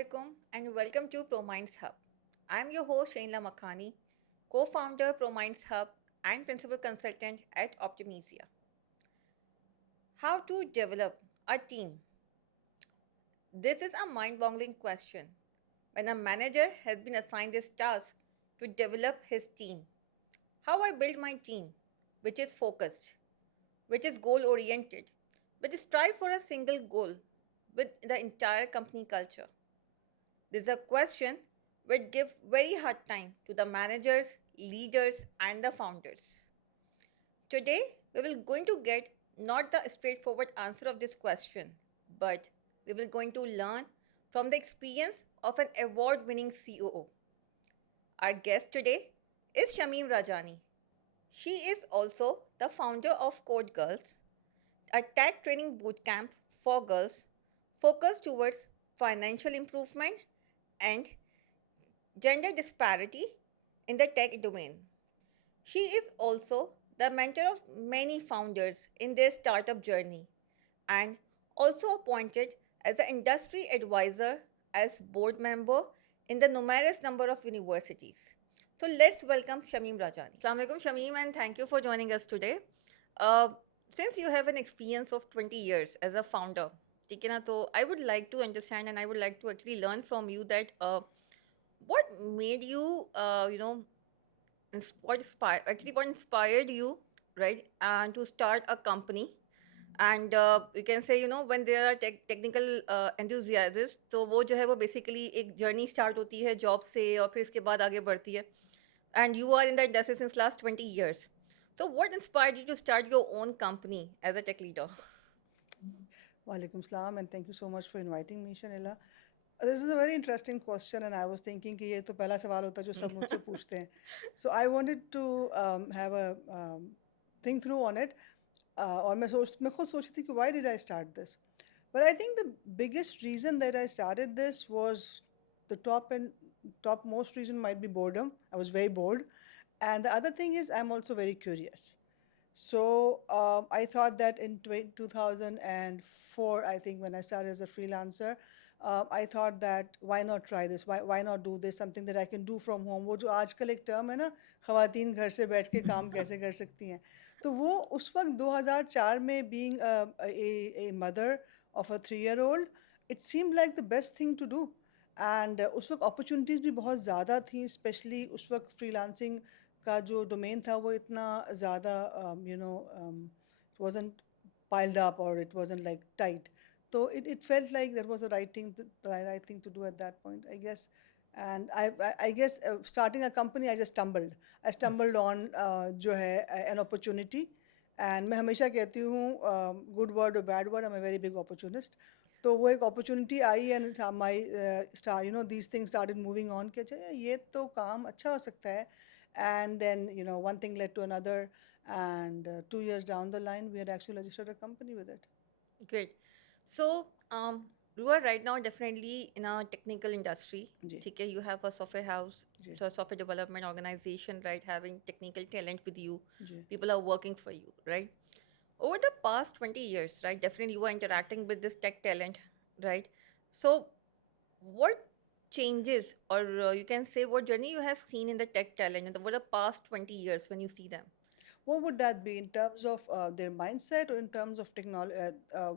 Assalamualaikum and welcome to ProMinds Hub. I'm your host Shaila Makhani, co-founder ProMinds Hub and principal consultant at Optimizia. How to develop a team? This is a mind-boggling question. When a manager has been assigned this task to develop his team, how I build my team, which is focused, which is goal-oriented, which strive for a single goal with the entire company culture. This is a question which give very hard time to the managers, leaders and the founders. Today we will going to get not the straightforward answer of this question, but we will going to learn from the experience of an award-winning COO. Our guest today is Shamim Rajani. She is also the founder of Code Girls, a tech training bootcamp for girls focused towards financial improvement and gender disparity in the tech domain. She is also the mentor of many founders in their startup journey and also appointed as an industry advisor as board member in the numerous number of universities. So let's welcome Shamim Rajani. Assalamu alaikum Shamim and thank you for joining us today. Uh, since you have an experience of 20 years as a founder, ठीक है ना, तो I would like to understand and I would like to actually learn from you that what made you, what inspired you, right, and to start a company and you can say when there are technical enthusiasts तो वो जो है वो basically एक journey start होती है job से और फिर इसके बाद आगे बढ़ती है and you are in the industry since last 20 years. So what inspired you to start your own company as a tech leader? Walaikum salam and thank you so much for inviting me, Shanila. This is a very interesting question and I was thinking कि ये तो पहला सवाल होता है जो सब मुझसे पूछते हैं. So I wanted to have a think through on it. और मैं खुद सोची थी कि why did I start this? But I think the biggest reason that I started this was the topmost reason might be boredom. I was very bored. And the other thing is I'm also very curious. So I thought that in 2004, I think when I started as a freelancer, I thought that why not try this? Why not do this? Something that I can do from home. वो जो आजकल एक term है ना, ख़वातीन घर से बैठ के काम कैसे कर सकती हैं? तो वो उस वक्त 2004 में being a mother of a 3-year-old, it seemed like the best thing to do. And उस वक्त opportunities भी बहुत ज़्यादा थी, especially उस वक्त freelancing का जो डोमेन था वो इतना ज़्यादा it wasn't piled up or it wasn't like tight. So it felt like that was the right thing to do at that point, I guess. And I guess starting a company, I just stumbled. I stumbled on जो है an opportunity. And मैं हमेशा कहती हूँ good word or bad word, I'm a very big opportunist. तो वो एक opportunity I and these things started moving on कि अच्छा ये तो काम अच्छा हो सकता है. And then one thing led to another, and 2 years down the line we had actually registered a company with it. Great. So, you are right now definitely in a technical industry. जी. ठीक है, you have a software house, ji. so a software development organization, right, having technical talent with you. Ji. People are working for you, right? Over the past 20 years, right, definitely you are interacting with this tech talent, right? So, what changes, or you can say, what journey you have seen in the tech talent over the past 20 years when you see them? What would that be in terms of their mindset, or in terms of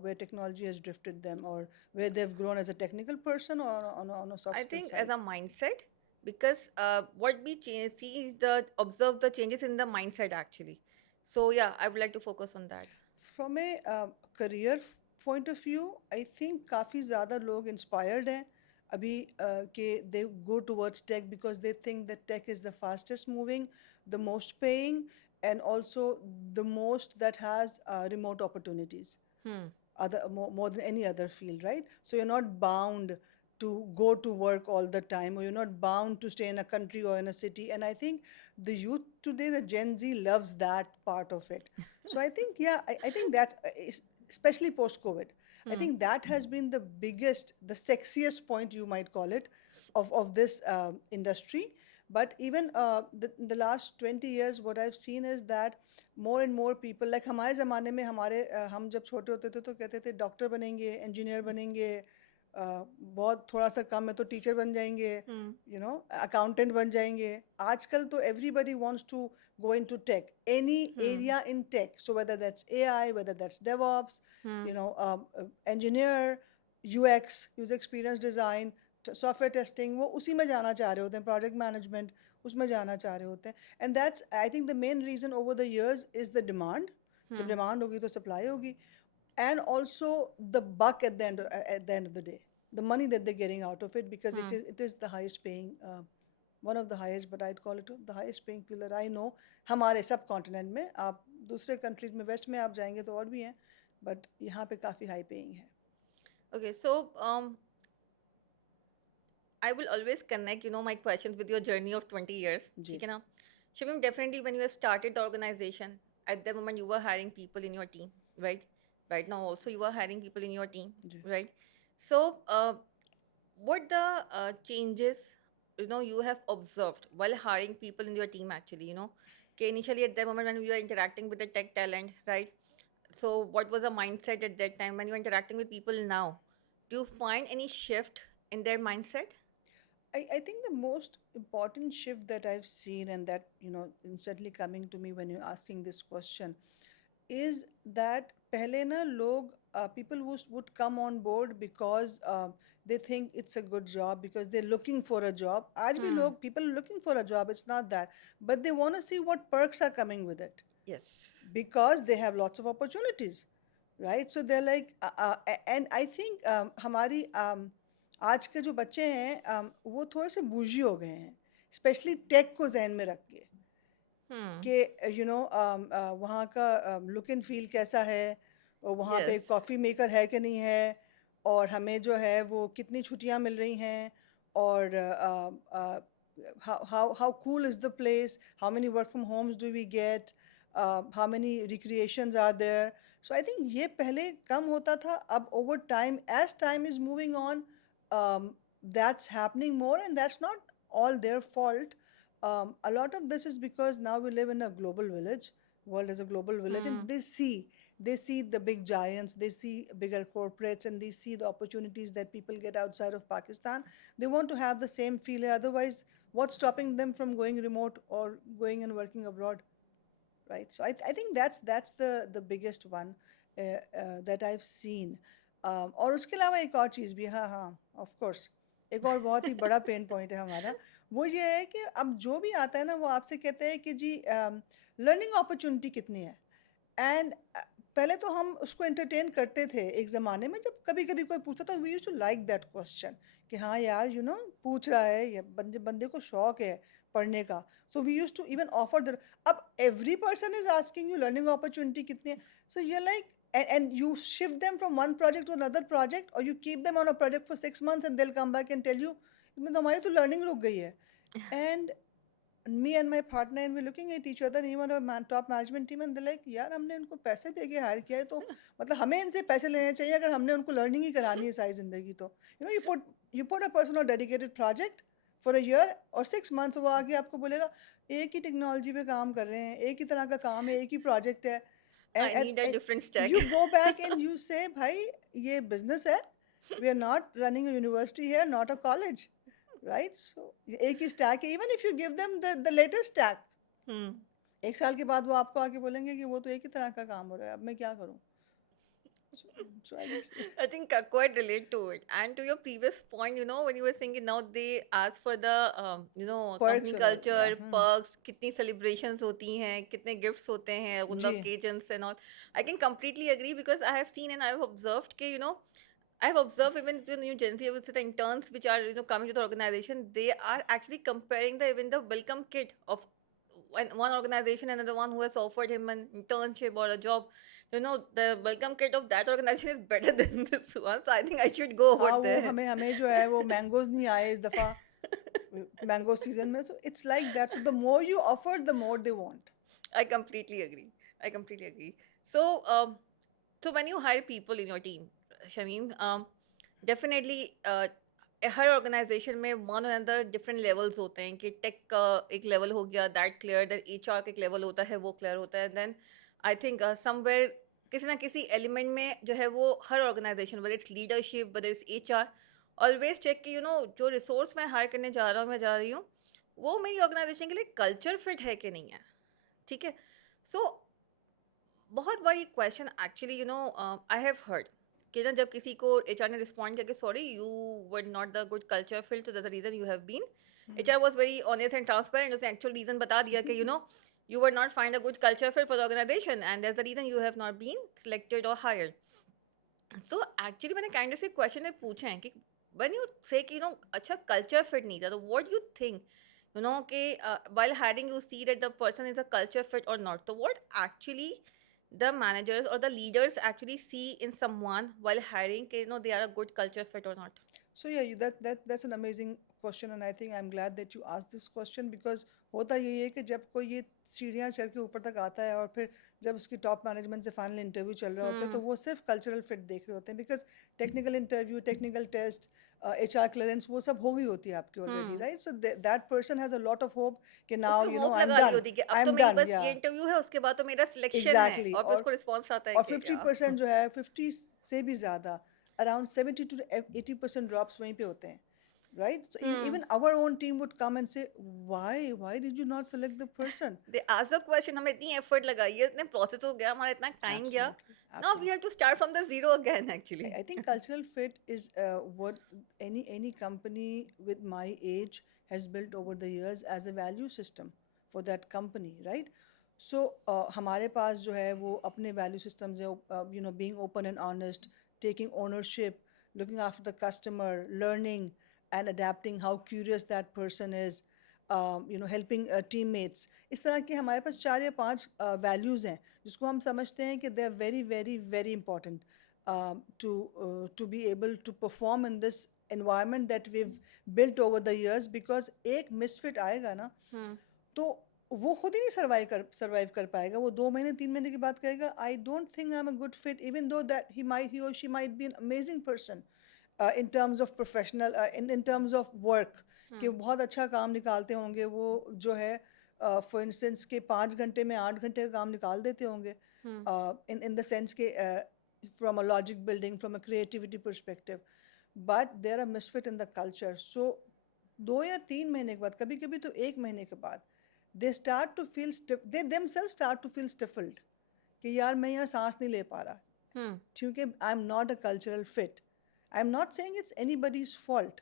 where technology has drifted them, or where they've grown as a technical person, or on a soft I skill think as side? a mindset, because what we see is the observe the changes in the mindset actually. So yeah, I would like to focus on that. From a career point of view, I think काफ़ी ज़्यादा लोग inspired हैं अभी कि they go towards tech because they think that tech is the fastest moving, the most paying, and also the most that has remote opportunities more than any other field, right? So you're not bound to go to work all the time, or you're not bound to stay in a country or in a city. And I think the youth today, the Gen Z, loves that part of it. So I think, yeah, I think that's especially post COVID. I think that has been the biggest, the sexiest point, you might call it, of this industry. But even the last 20 years, what I've seen is that more and more people, like हमारे ज़माने में हम जब छोटे होते थे तो कहते थे डॉक्टर बनेंगे, इंजीनियर बनेंगे, बहुत थोड़ा सा कम है तो टीचर बन जाएंगे, यू नो, अकाउंटेंट बन जाएंगे. आजकल तो everybody wants to go into tech, any area in tech. So whether that's AI, whether that's DevOps, you know, engineer, UX, user experience design, software testing, वो उसी में जाना चाह रहे होते हैं, project management उसमें जाना चाह रहे होते हैं. And that's, I think the main reason over the years is the demand. जब demand होगी तो supply होगी, and also the buck at the end of the day, the money that they're getting out of it, because it is the highest paying, one of the highest, but I'd call it the highest paying field that I know. हमारे सब continent में, आप दूसरे countries में waste में आप जाएंगे तो और भी हैं, बट यहाँ पे काफ़ी हाई पेइंग है. Okay, so I will always connect, my questions with your journey of 20 years. जी. ठीक है ना? Shamim, definitely when you started the organization, at that moment you were hiring people in your team, right? Right now also you are hiring people in your team, ji. right? So, what the changes, you have observed while hiring people in your team actually, okay, initially at that moment when you are interacting with the tech talent, right? So, what was the mindset at that time when you are interacting with people now? Do you find any shift in their mindset? I think the most important shift that I've seen, and that, instantly coming to me when you're asking this question, is that पहले ना लोग, people would come on board because they think it's a good job, because they're looking for a job. आज भी लोग, people are looking for a job, it's not that, but they want to see what perks are coming with it, Yes. because they have lots of opportunities, right? So they're like, and I think हमारी आज के जो बच्चे हैं, वो थोड़े से बूझी हो गए हैं, स्पेशली टेक को जहन में रख के, कि वहाँ का लुक एंड फील कैसा है, और वहाँ पे Yes. कॉफ़ी मेकर है कि नहीं है, और हमें जो है वो कितनी छुट्टियाँ मिल रही हैं, और how cool is the place, how many work from homes do we get, how many recreations are there. So I think ये पहले कम होता था. अब over time, as time is moving on, that's happening more, and that's not all their fault. A lot of this is because now we live in a global village. World is a global village, and they see the big giants, they see bigger corporates, and they see the opportunities that people get outside of Pakistan. They want to have the same feel. Otherwise, what's stopping them from going remote or going and working abroad, right? So I think that's the biggest one that I've seen. और उसके अलावा एक और चीज़ भी, हाँ, of course, एक और बहुत ही बड़ा पेन पॉइंट है हमारा, वो ये है कि अब जो भी आता है ना, वो आपसे कहते हैं कि जी लर्निंग अपॉर्चुनिटी कितनी है. एंड पहले तो हम उसको एंटरटेन करते थे एक ज़माने में, जब कभी कभी कोई पूछता था, we used to like that question, कि हाँ यार, पूछ रहा है, ये बंदे को शौक है पढ़ने का. So we used to even offer the, अब every person is asking you learning opportunity कितनी है. So you like, and you shift them from one project to another project, or you keep them on a project for 6 months and they'll come back and tell you, हमारी तो learning रुक गई है. And me and my partner, and we're looking at each other, even our top management team, and they're like, यार हमने उनको पैसे दे के हायर किया है, तो मतलब हमें इनसे पैसे लेने चाहिए अगर हमने उनको लर्निंग ही करानी है सारी जिंदगी. तो you put a person on a dedicated project for a year or 6 months, वो आगे आपको बोलेगा एक ही टेक्नोलॉजी पे काम कर रहे हैं, एक ही तरह का काम है, एक ही प्रोजेक्ट है. I need a different stack. You go back and you say, भाई ये business है, we are not running a university here, not a college, right? So एक ही stack है, even if you give them the latest stack, एक साल के बाद वो आपको आके बोलेंगे कि वो तो एक ही तरह का काम हो रहा है, अब मैं क्या करूँ? So I guess I think I quite relate to it. And to your previous point, when you were saying now they ask for the, perks company and all, culture, yeah. perks, कितनी celebrations होती हैं, कितने gifts होते हैं, on the ji. occasions and all. I can completely agree because I have seen and I have observed कि, I have observed even the new Gen Z, I would say the interns which are, coming to the organization, they are actually comparing even the welcome kit of one organization and another one who has offered him an internship or a job. The welcome kit of that organization is better than this one. So I think I should go over हाँ, वो there. हमें जो है वो mangoes नहीं आए इस दफ़ा मैंगो सीजन में. So it's like that. So the more you offer, the more they want. I completely agree. I completely agree. So, so when you hire people in your team, Shamim, definitely हर organization में one another different levels होते हैं कि take का एक level हो गया that clear, then HR का एक लेवल होता है वो क्लियर होता है, देन आई थिंक समवेयर किसी ना किसी एलिमेंट में जो है वो हर organisation whether it's leadership whether it's HR always check कि जो रिसोर्स मैं हायर करने जा रहा हूँ मैं जा रही हूँ वो मेरी ऑर्गेनाइजेशन के लिए कल्चर फिट है कि नहीं है, ठीक है। सो बहुत बड़ी question actually I have heard कि ना जब किसी को एचआर ने रिस्पॉन्ड किया कि sorry you were not the good culture fit, तो that's the reason you have been. HR was very honest and transparent, उसने एक्चुअल रीजन बता दिया कि you were not find a good culture fit for the organization and that's the reason you have not been selected or hired. So actually मैंने kind of से question में पूछे हैं कि when you say कि अच्छा culture fit नहीं था, तो what you think कि while hiring you see that the person is a culture fit or not, so what actually the managers or the leaders actually see in someone while hiring कि they are a good culture fit or not? So yeah, that's an amazing question, and I think I'm glad that you asked this question because होता यही है कि जब कोई ये सीढ़ियाँ चढ़ के ऊपर तक आता है और फिर जब उसकी टॉप मैनेजमेंट से फाइनल इंटरव्यू चल रहा होता है तो वो सिर्फ कल्चरल फिट देख रहे होते हैं because technical interview, technical test, HR clearance वो सब हो गई होती है आपकी already, right? So that person has a lot of hope कि नाउ उसमें you know hope I am लगा ली डन, होती कि अब आई तो एम मेरी डन, बस या ये इंटरव्यू है, उसके बाद तो मेरा सिलेक्शन है एग्जैक्टली। और फिर उसको रिस्पॉन्स आता है और कि क्या 50% जो है, 50 से भी ज़्यादा, अराउंड 70 to 80% ड्रॉप्स वहीं पे होते हैं, right? So even our own team would come and say, why did you not select the person? They ask the question, हमें इतनी एफर्ट लगाई है, इतने प्रोसेस हो गया, हमारा इतना टाइम गया, Absolutely, now we have absolutely. To start from the zero again actually. I think cultural fit is what any company with my age has built over the years as a value system for that company, right? So हमारे पास जो है वो अपने value systems है, being open and honest, taking ownership, looking after the customer, learning and adapting how curious that person is, helping teammates. इस तरह के हमारे पास 4 या 5 values हैं जिसको हम समझते हैं कि they are very very very important to be able to perform in this environment that we've built over the years. Because एक misfit आएगा ना तो वो खुद ही नहीं सर्वाइव कर पाएगा, वो 2 महीने 3 महीने के बाद कहेगा I don't think I am a good fit, even though that he और she might be an amazing person in terms of professional, in terms of work, कि वो बहुत अच्छा काम निकालते होंगे, वो जो है फॉर इंस्टेंस के 5 घंटे में 8 घंटे का काम निकाल देते होंगे, in the sense के from a logic building, from a creativity perspective, but there are misfit in the culture. So 2 या 3 महीने के बाद, कभी कभी तो 1 महीने के बाद, they start to feel they themselves start to feel stifled कि यार मैं यहाँ सांस नहीं ले पा रहा क्योंकि I'm not a cultural fit. I'm not saying it's anybody's fault.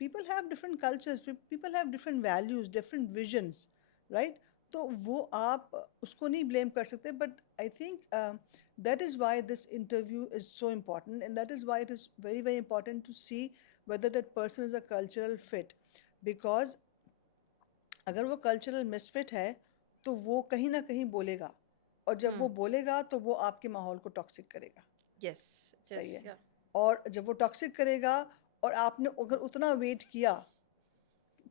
People have different cultures, people have different values, different visions, right? तो वो आप उसको नहीं blame कर सकते, but I think that is why this interview is so important, and that is why it is very very important to see whether that person is a cultural fit. Because अगर वो cultural misfit है तो वो कहीं ना कहीं बोलेगा, और जब वो बोलेगा तो वो आपके माहौल को टॉक्सिक करेगा, यस सही है? या और जब वो टॉक्सिक करेगा और आपने अगर उतना वेट किया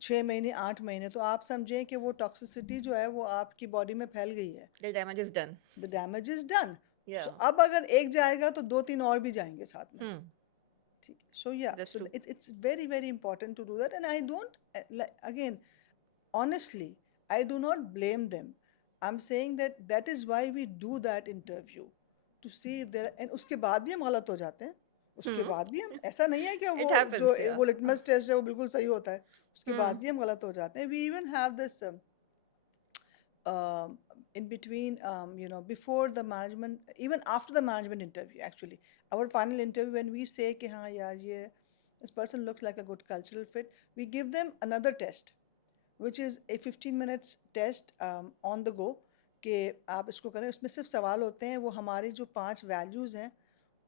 6 महीने 8 महीने, तो आप समझें कि वो टॉक्सिसिटी जो है वो आपकी बॉडी में फैल गई है, the damage is done. The damage is done. या सो अब अगर एक जाएगा तो 2 3 और भी जाएंगे साथ में, ठीक है? So yeah, that's so true. It's very very important to do that, and I don't, again honestly, I do not blame them. I'm saying that that is why we do that interview, to see if there, and उसके बाद भी हम गलत हो जाते हैं, उसके बाद भी हम, ऐसा नहीं है कि इट वो जो हैपेंस या वो लिटमस टेस्ट है वो बिल्कुल सही होता है, उसके बाद भी हम गलत हो जाते हैं. We even have this in between, before the management, even after the management interview, actually our final interview, when we say कि हाँ यार ये this person looks like a good cultural fit, we give them another test, which is a 15 minutes test on the go, कि आप इसको करें. उसमें सिर्फ सवाल होते हैं, वो हमारी जो 5 वैल्यूज़ हैं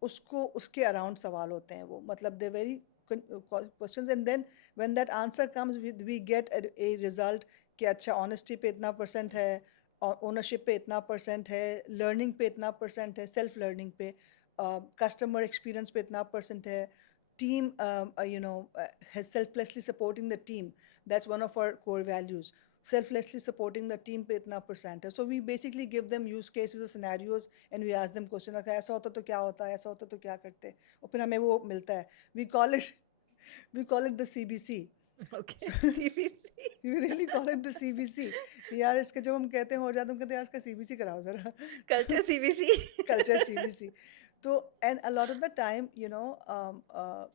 उसको उसके अराउंड सवाल होते हैं, वो मतलब they very questions, and then when that answer comes we get a result कि अच्छा ऑनेस्टी पे इतना परसेंट है, ओनरशिप पे इतना परसेंट है, लर्निंग पे इतना परसेंट है, सेल्फ लर्निंग पे, कस्टमर एक्सपीरियंस पे इतना परसेंट है, team has selflessly supporting the team, that's one of our core values, selflessly supporting the team पे इतना परसेंट है. So we basically give them use cases or scenarios and we ask them question, ऐसा होता तो क्या होता, ऐसा होता तो क्या करते, और फिर हमें वो मिलता है. We call it the CBC. Okay CBC We really call it the CBC. यार इसका जब हम कहते हैं हो जाता है, हम कहते हैं यार इसका CBC कराओ ज़रा. Culture CBC. Culture CBC. तो and a lot of the time, you know,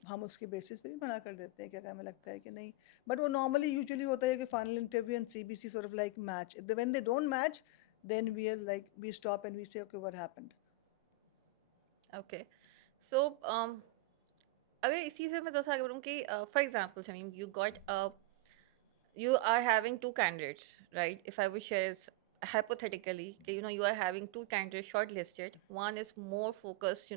हम उसके basis पे भी मना कर देते हैं कि अगर हमें लगता है कि नहीं. But वो normally usually होता है कि final interview and CBC sort of like match. When they don't match, then we are like we stop and we say, okay, what happened? Okay. So, अगर इसी से मैं थोड़ा सा आगे बढ़ूँ कि for example, Shamim, you are having two candidates, right? If I would share hypothetically, okay, you are having two candidates shortlisted. One is more focused,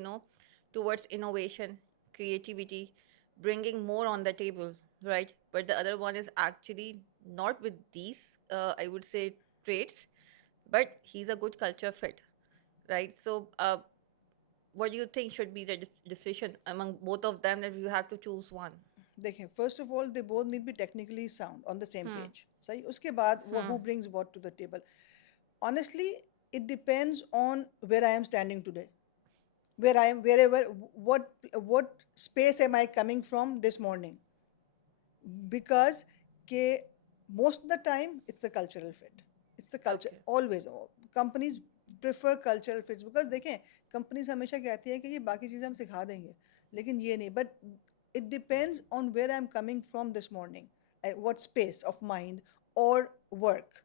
towards innovation, creativity, bringing more on the table, right? But the other one is actually not with these, I would say, traits, but he's a good culture fit, right? So, what do you think should be the decision among both of them that you have to choose one? देखें, first of all, they both need to be technically sound on the same page. सही. उसके बाद who brings what to the table. Honestly, it depends on where I am standing today. Where I am, wherever, what space am I coming from this morning? Because ke most of the time it's the cultural fit. It's the culture. Okay. Always companies prefer cultural fits because देखें, companies हमेशा कहती है कि ये बाकी चीज़ें हम सिखा देंगे, लेकिन ये नहीं. But it depends on where I'm coming from this morning, what space of mind or work.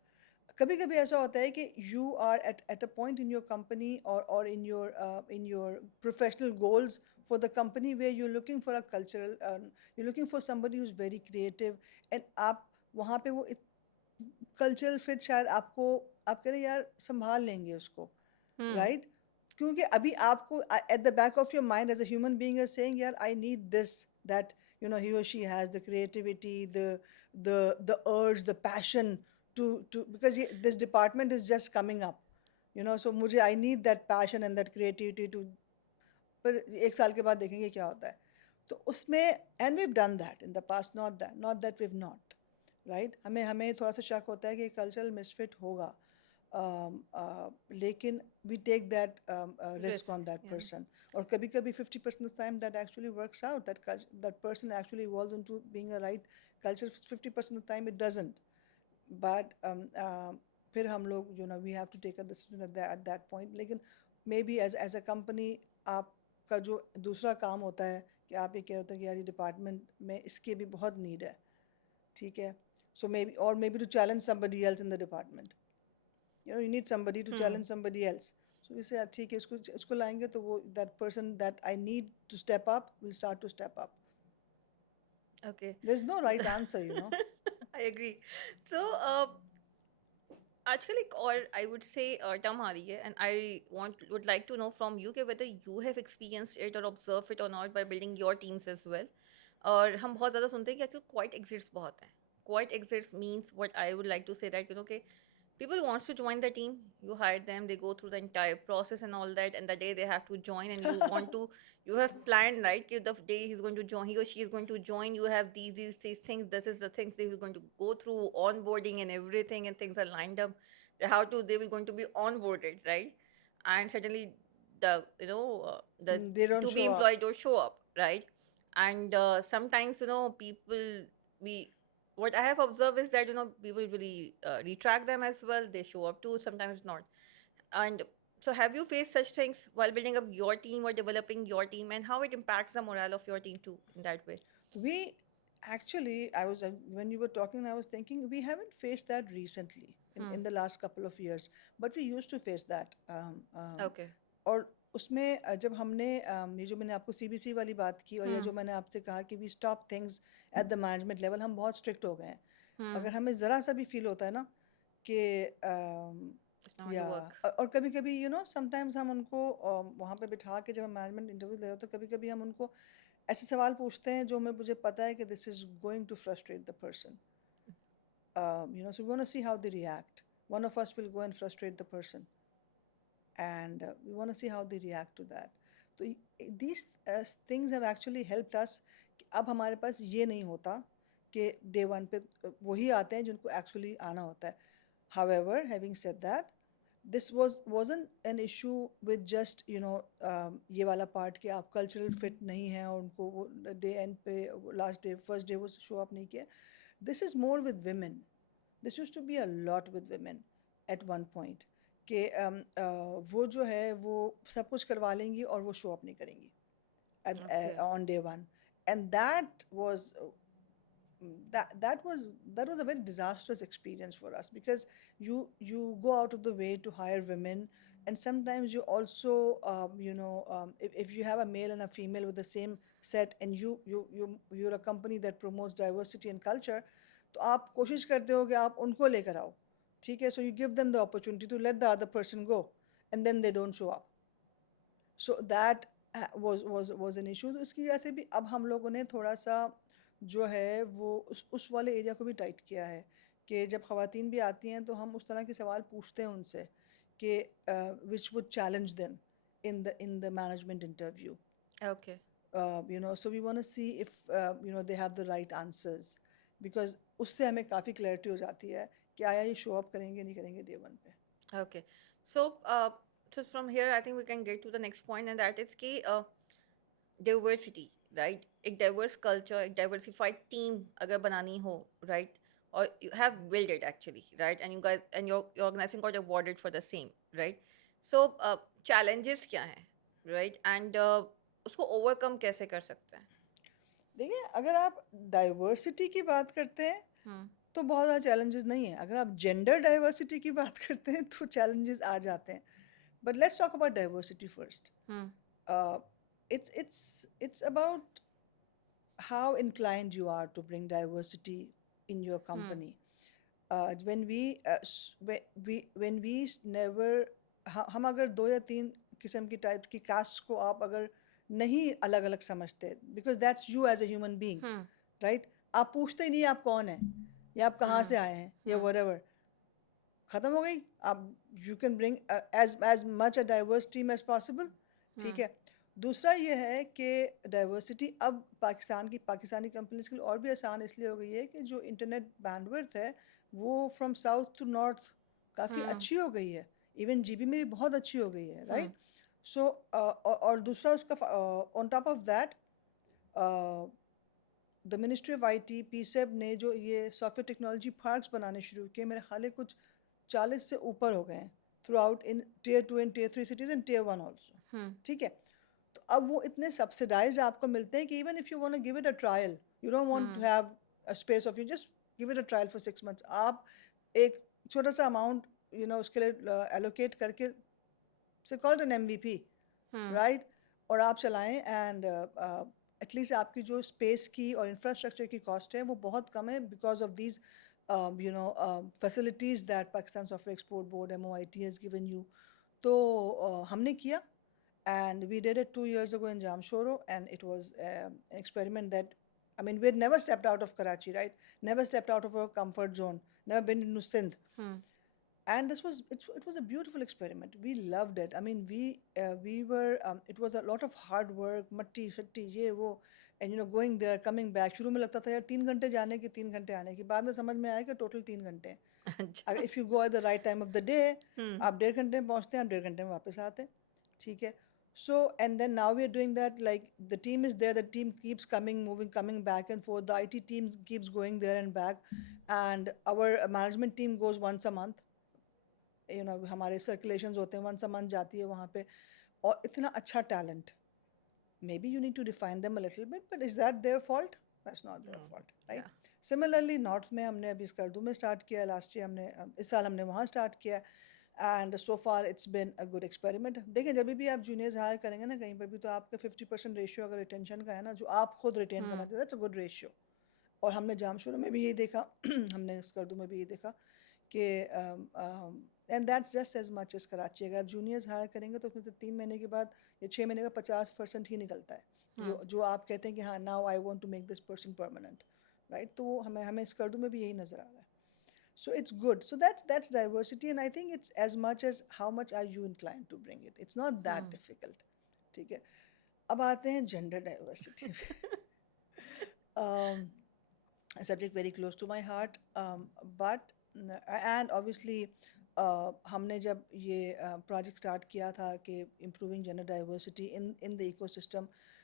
कभी कभी ऐसा होता है कि you are at a point in your company or in your professional goals for the company where you're looking for a cultural you're looking for somebody who's very creative and आप वहाँ पे वो कल्चरल फिट शायद आपको आप कह रहे यार संभाल लेंगे उसको, राइट? क्योंकि अभी आपको at the back of your mind as a human being is saying यार I need this, that he or she has the creativity, the urge, the passion to because this department is just coming up, so मुझे I need that passion and that creativity to. पर एक साल के बाद देखेंगे क्या होता है. तो उसमें and we've done that in the past, not that we've not, right? हमें थोड़ा सा शक होता है कि कल्चरल मिसफिट होगा, लेकिन we take that risk Risk, on that yeah. person. और कभी कभी 50% of the time that actually works out, that person actually evolves into being a right culture. 50% of the time it doesn't. But फिर हम लोग we have to take a decision at that point. लेकिन maybe as a company आपका जो दूसरा काम होता है कि आप ये कह होता है कि यार ये डिपार्टमेंट में इसके भी बहुत नीड है, ठीक है. So maybe to challenge somebody else in the department. You need somebody to challenge somebody else. So we say यार ठीक है, इसको लाएंगे तो वो that person that I need to step up will start to step up. Okay. There's no right answer. I agree. So, आजकल एक और आई वुड से टर्म आ रही है and I would like to know from you कि whether you have experienced it और observe it और not by building your teams as well. और हम बहुत ज़्यादा सुनते हैं कि आजकल क्वाइट एग्जिट्स बहुत हैं. Quiet exits means what I would like to say that कि people wants to join the team, you hire them, they go through the entire process and all that, and the day they have to join and you want to, you have planned, right, कि the day he's going to join, he or she is going to join, you have these things, this is the things they will going to go through, onboarding and everything, and things are lined up, how to they will going to be onboarded, right? And suddenly the the They don't to be show up. employed don't show up, right? And sometimes people, we what I have observed is that people really retract them as well. They show up too, sometimes not. And so, have you faced such things while building up your team or developing your team, and how it impacts the morale of your team too in that way? We actually, I was when you were talking, I was thinking we haven't faced that recently in the last couple of years, but we used to face that. Okay. और उसमें जब हमने ये जो मैंने आपको CBC वाली बात की और ये जो मैंने आपसे कहा कि we stop things at the management level, हम बहुत स्ट्रिक्ट हो गए हैं. अगर हमें ज़रा सा भी फील होता है ना कि It's not going या to work. और कभी कभी समटाइम्स हम उनको वहाँ पे बिठा के जब हम मैनेजमेंट इंटरव्यू ले रहे हो तो कभी कभी हम उनको ऐसे सवाल पूछते हैं जो मुझे पता है कि this is going to frustrate the person. So we want to see how they react. One of us will go and frustrate the person, and we want to see how they react to that. So these things have actually helped us. कि अब हमारे पास ये नहीं होता कि day one पे वही आते हैं जिनको एक्चुअली आना होता है. However, having said that, this wasn't an issue with just ये वाला part कि आप cultural fit नहीं है और उनको वो डे एंड पे लास्ट डे फर्स्ट डे वो शो अप नहीं किया. This is more with women. This used to be a lot with women at one point कि वो जो है वो सब कुछ करवा लेंगी और वो शो अप नहीं करेंगी Okay. on day one, and that was that was a very disastrous experience for us because you go out of the way to hire women, and sometimes you also if you have a male and a female with the same set, and you're a company that promotes diversity and culture, तो आप कोशिश करते हो कि आप उनको लेकर आओ, ठीक है, so you give them the opportunity to let the other person go, and then they don't show up. So that was an issue. तो इसकी वजह से भी अब हम लोगों ने थोड़ा सा जो है वो उस वाले एरिया को भी टाइट किया है कि जब ख़वातीन भी आती हैं तो हम उस तरह के सवाल पूछते हैं उनसे कि which would challenge them in the management interview. Okay. So we want to see if they have the right answers, because उससे हमें काफ़ी क्लैरिटी हो जाती है कि आया ये शो अप करेंगे नहीं करेंगे डे वन पे. Okay. So, so from here, I think we can get to the next point, and that is ki diversity, right? एक diverse culture, एक diversified team अगर बनानी हो, right? Or you have built it actually, right? And you guys and your organization got awarded for the same, right? So, challenges क्या हैं, right? And उसको overcome कैसे कर सकते हैं? देखिए, अगर आप डाइवर्सिटी की बात करते हैं हम्म. तो बहुत ज़्यादा चैलेंजेस नहीं है. अगर आप जेंडर डाइवर्सिटी की बात करते हैं तो चैलेंजेस आ जाते हैं. But let's talk about diversity first. Hmm. It's about how inclined you are to bring diversity in your hmm. company. When we never हम अगर दो या तीन किस्म की टाइप की कास्ट को आप अगर नहीं अलग अलग समझते, because that's you as a human being, hmm. Right, आप पूछते ही नहीं आप कौन हैं या आप कहाँ से आए हैं या whatever, ख़त्म हो गई. आप you can bring as much a diverse team as possible. ठीक है. दूसरा ये है कि डाइवर्सिटी अब पाकिस्तानी कंपनीज के लिए और भी आसान इसलिए हो गई है कि जो इंटरनेट बैंडविड्थ है वो फ्रॉम साउथ टू नॉर्थ काफ़ी अच्छी हो गई है. इवन जीबी में भी बहुत अच्छी हो गई है, राइट. सो और दूसरा उसका on top of that the ministry of IT पीसेब ने जो ये सॉफ्टवेयर टेक्नोलॉजी पार्क्स बनाने शुरू किए, मेरे ख्याल है कुछ 40 से ऊपर हो गए हैं throughout in tier 2 and tier 3 cities and tier 1 also. ठीक है. तो अब वो इतने सब्सिडाइज आपको मिलते हैं कि even if you want to give it a trial, you don't want to have a space off, you just give it a trial for 6 months. आप एक छोटा सा अमाउंट उसके लिए एलोकेट करके से कॉल्ड एन MVP, राइट, और आप चलाएं, एंड एटलीस्ट आपकी जो स्पेस की और इंफ्रास्ट्रक्चर की कॉस्ट है वो बहुत कम है because of these facilities that Pakistan software export board MOIT has given you. तो हमने किया, and we did it 2 years ago in Jamshoro, and it was an experiment that, I mean, we had never stepped out of Karachi, right? Never stepped out of our comfort zone, never been into Sindh. And this was it was a beautiful experiment. We loved it. I mean, we were it was a lot of hard work, matti shatti ye wo, and going there, coming back. शुरू में लगता था यार 3 घंटे जाने के 3 घंटे आने के, बाद में समझ में आया कि टोटल 3 घंटे हैं. अगर if you go at the right time of the day, आप 1.5 घंटे में पहुंचते हैं, आप 1.5 घंटे में वापस आते हैं. ठीक है. So, and then now we are doing that, like the team is there, the team keeps coming, moving, coming back and forth. The IT team keeps going there and back, and our management team goes once a month. हमारे circulations होते हैं, once a month जाती है वहाँ पे, और इतना अच्छा talent. Maybe you need to define them a little bit, but is that their fault? That's not their fault, right? Yeah. Similarly, North में हमने अभी स्कर्दू में start किया, last year हमने इस साल हमने वहाँ start किया. And so far it's been a good experiment. देखिए, जब भी आप जूनियर्स हायर करेंगे ना कहीं पर भी, तो आपका 50% रेशियो अगर रिटेंशन का है ना, जो आप खुद रिटेन करना चाहते हैं, दैट्स अ गुड रेशियो. और हमने जामशोरो में भी यही देखा हमने स्कर्दू में भी यही देखा कि and that's just as much as Karachi. अगर आप जूनियर्स हायर करेंगे तो उसमें से 3 महीने के बाद या 6 महीने का 50% ही निकलता है, जो आप कहते हैं कि हाँ, now I want to make this person permanent, right. तो वो हमें स्कर्दू में भी यही नज़र आ रहा है. So it's good. So that's diversity, and I think it's as much as how much are you inclined to bring it. It's not that difficult. ठीक है. अब आते हैं gender diversity. A subject very close to my heart, but and obviously हमने जब ये project start किया था कि improving gender diversity in the ecosystem,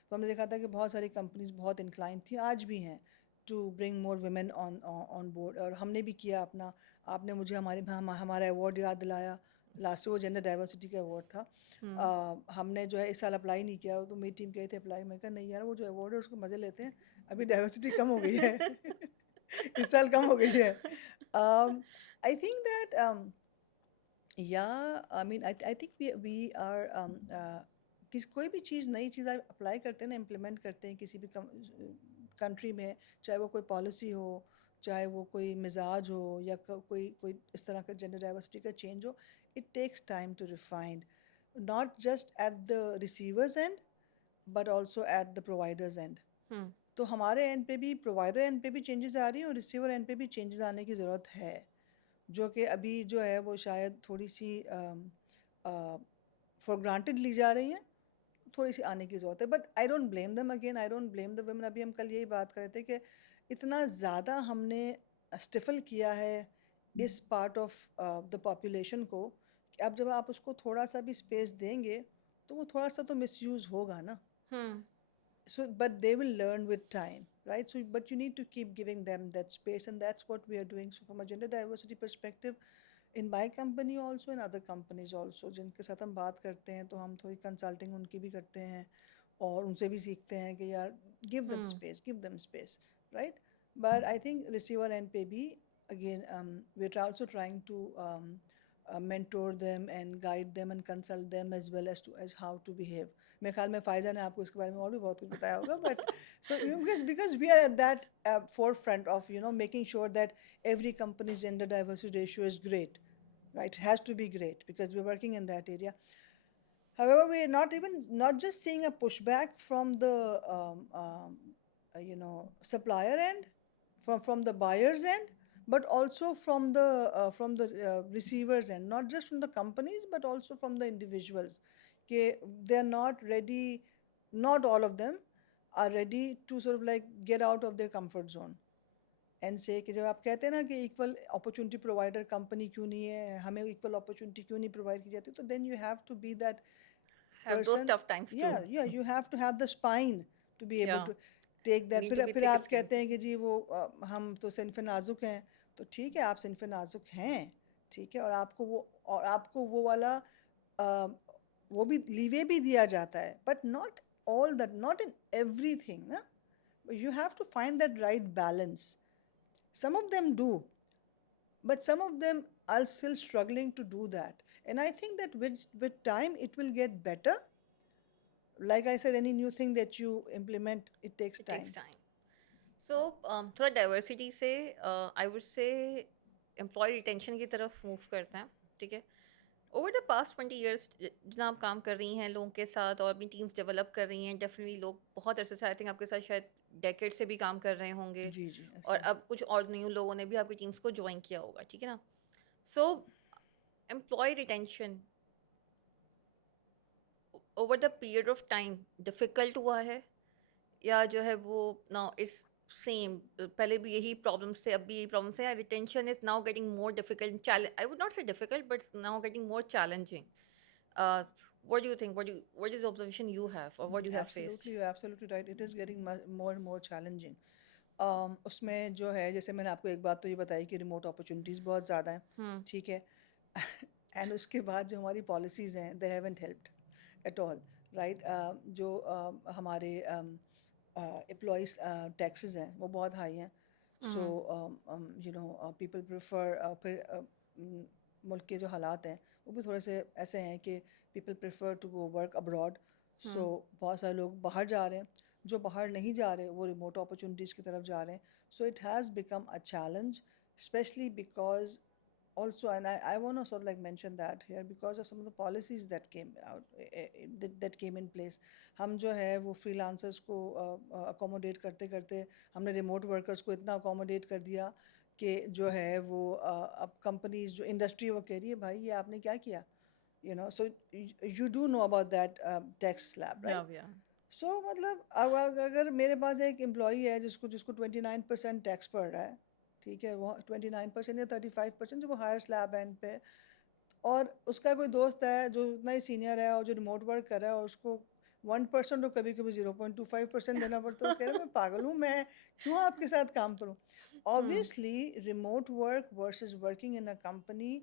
तो हमने देखा था कि बहुत सारी companies बहुत inclined थी, आज भी हैं, to bring more women on on board, और हमने भी किया अपना। आपने मुझे हमारा अवार्ड याद दिलाया, लास्ट वो जेंडर डाइवर्सिटी का अवार्ड था। हमने जो है इस साल अप्लाई नहीं किया, तो मेरी टीम कही थी अप्लाई, मैं कहा नहीं यार वो जो अवार्ड है उसको मज़े लेते हैं, अभी डाइवर्सिटी कम हो गई है इस साल कम हो गई है। I think that I mean I think we are कोई भी चीज़, नई चीज़ आप अप्लाई करते हैं ना, इम्प्लीमेंट करते हैं किसी भी कंट्री में, चाहे वो कोई पॉलिसी हो, चाहे वो कोई मिजाज हो, या कोई कोई इस तरह का जेंडर डाइवर्सिटी का चेंज हो, it takes time to refined, not just at the receivers end but also at the providers end. तो हमारे एंड पे भी, प्रोवाइडर एंड पे भी चेंजेस आ रही हैं और रिसीवर एंड पे भी चेंजेस आने की ज़रूरत है, जो कि अभी जो है वो शायद थोड़ी सी फॉर ग्रांटेड ली जा रही हैं, थोड़ी सी आने की ज़रूरत है। But I don't blame them, again I don't blame the women. अभी हम कल यही बात कर रहे थे कि इतना ज़्यादा हमने स्टिफल किया है इस पार्ट ऑफ द पॉपुलेशन को, कि अब जब आप उसको थोड़ा सा भी स्पेस देंगे तो वो थोड़ा सा तो मिसयूज़ होगा ना। So but they will learn with time, right? So but you need to keep giving them that space, and that's what we are doing. So from a gender diversity perspective, in my company also, in other companies also, जिनके साथ हम बात करते हैं तो हम थोड़ी consulting उनकी भी करते हैं और उनसे भी सीखते हैं कि यार give them space, right? But I think receiver end पे भी again we're also trying to mentor them and guide them and consult them as well as how to behave. मेरे ख्याल में फ़ायज़ा ने आपको इसके बारे में और भी बहुत कुछ बताया होगा, but so because we are at that forefront of making sure that every company's gender diversity ratio is great, right? It has to be great because we're working in that area. However, we are not just seeing a pushback from the supplier end, from the buyer's end, but also from the receivers end. Not just from the companies, but also from the individuals. Okay, they are not ready. Not all of them are ready to sort of like get out of their comfort zone and से कि जब आप कहते हैं ना कि equal opportunity provider company क्यों नहीं है, हमें इक्वल अपॉर्चुनिटी क्यों नहीं प्रोवाइड की जाती, तो then you have to be that Have those person. tough times too. Yeah, you have to have the spine to be able Yeah. to take that. Need to be फिर thick आप skin. कहते हैं कि जी वो हम तो snuff नाजुक हैं, तो ठीक है आप सिनफ नाजुक हैं, ठीक है, और आपको वो वाला वो भी लीवे भी दिया जाता है, but not all that, not in everything ना, you have to find that right balance. Some of them do, but some of them are still struggling to do that, and I think that with time it will get better. Like I said, any new thing that you implement, it takes It takes time. time. So थोड़ा diversity से I would say employ retention की तरफ move करते हैं, ठीक है। Over the past 20 years जितना आप काम कर रही हैं लोगों के साथ और अपनी टीम्स डेवलप कर रही हैं, डेफिनेटली लोग बहुत अरसे से, आई थिंक आपके साथ शायद डेकेड से भी काम कर रहे होंगे, जी जी और ऐसे ही। अब कुछ और न्यू लोगों ने भी आपकी टीम्स को ज्वाइन किया होगा, ठीक है ना। So employee retention over the period of time difficult हुआ है, या जो है वो नाउ इट्स सेम, पहले भी यही प्रॉब्लम्स थे, अब भी यही प्रॉब्लम्स हैं, retention is now getting more difficult, challenge, I would not say difficult but now getting more challenging. what do you think, what is the observation you have or what you have faced? Absolutely, you're absolutely right. It is getting more and more challenging. उसमें जो है, जैसे मैंने आपको एक बात तो ये बताई कि रिमोट अपॉर्चुनिटीज़ बहुत ज़्यादा हैं, ठीक है। एंड उसके बाद जो हमारी पॉलिसीज़ हैं, they haven't helped at all, right. जो हमारे एम्प्लॉइज टैक्सेस हैं वो बहुत हाई हैं, सो पीपल प्रेफर, फिर मुल्क के जो हालात हैं वो भी थोड़े से ऐसे हैं कि people prefer to go work abroad, so बहुत सारे लोग बाहर जा रहे हैं, जो बाहर नहीं जा रहे वो रिमोट अपॉर्चुनिटीज़ की तरफ जा रहे हैं, so it has become a challenge, especially because also, and I want to sort of like mention that here because of some of the policies that came out, that came in place. हम जो है वो freelancers को accommodate करते करते हमने remote workers को इतना accommodate कर दिया कि जो है वो अब companies जो industry वो कह रही है भाई ये आपने क्या किया, so you do know about that tax slab, right? Yeah. So मतलब अगर मेरे पास एक employee है जिसको जिसको 29% टैक्स पड़ रहा है, ठीक है, वो 29% या 35% जो वो हायर स्लैब एंड पे, और उसका कोई दोस्त है जो उतना ही सीनियर है और जो रिमोट वर्क कर रहा है और उसको 1% और कभी कभी 0.25% देना पड़ता है। वो कह रहे मैं पागल हूँ, मैं क्यों आपके साथ काम करूँ? Hmm. Obviously remote work versus working in a company,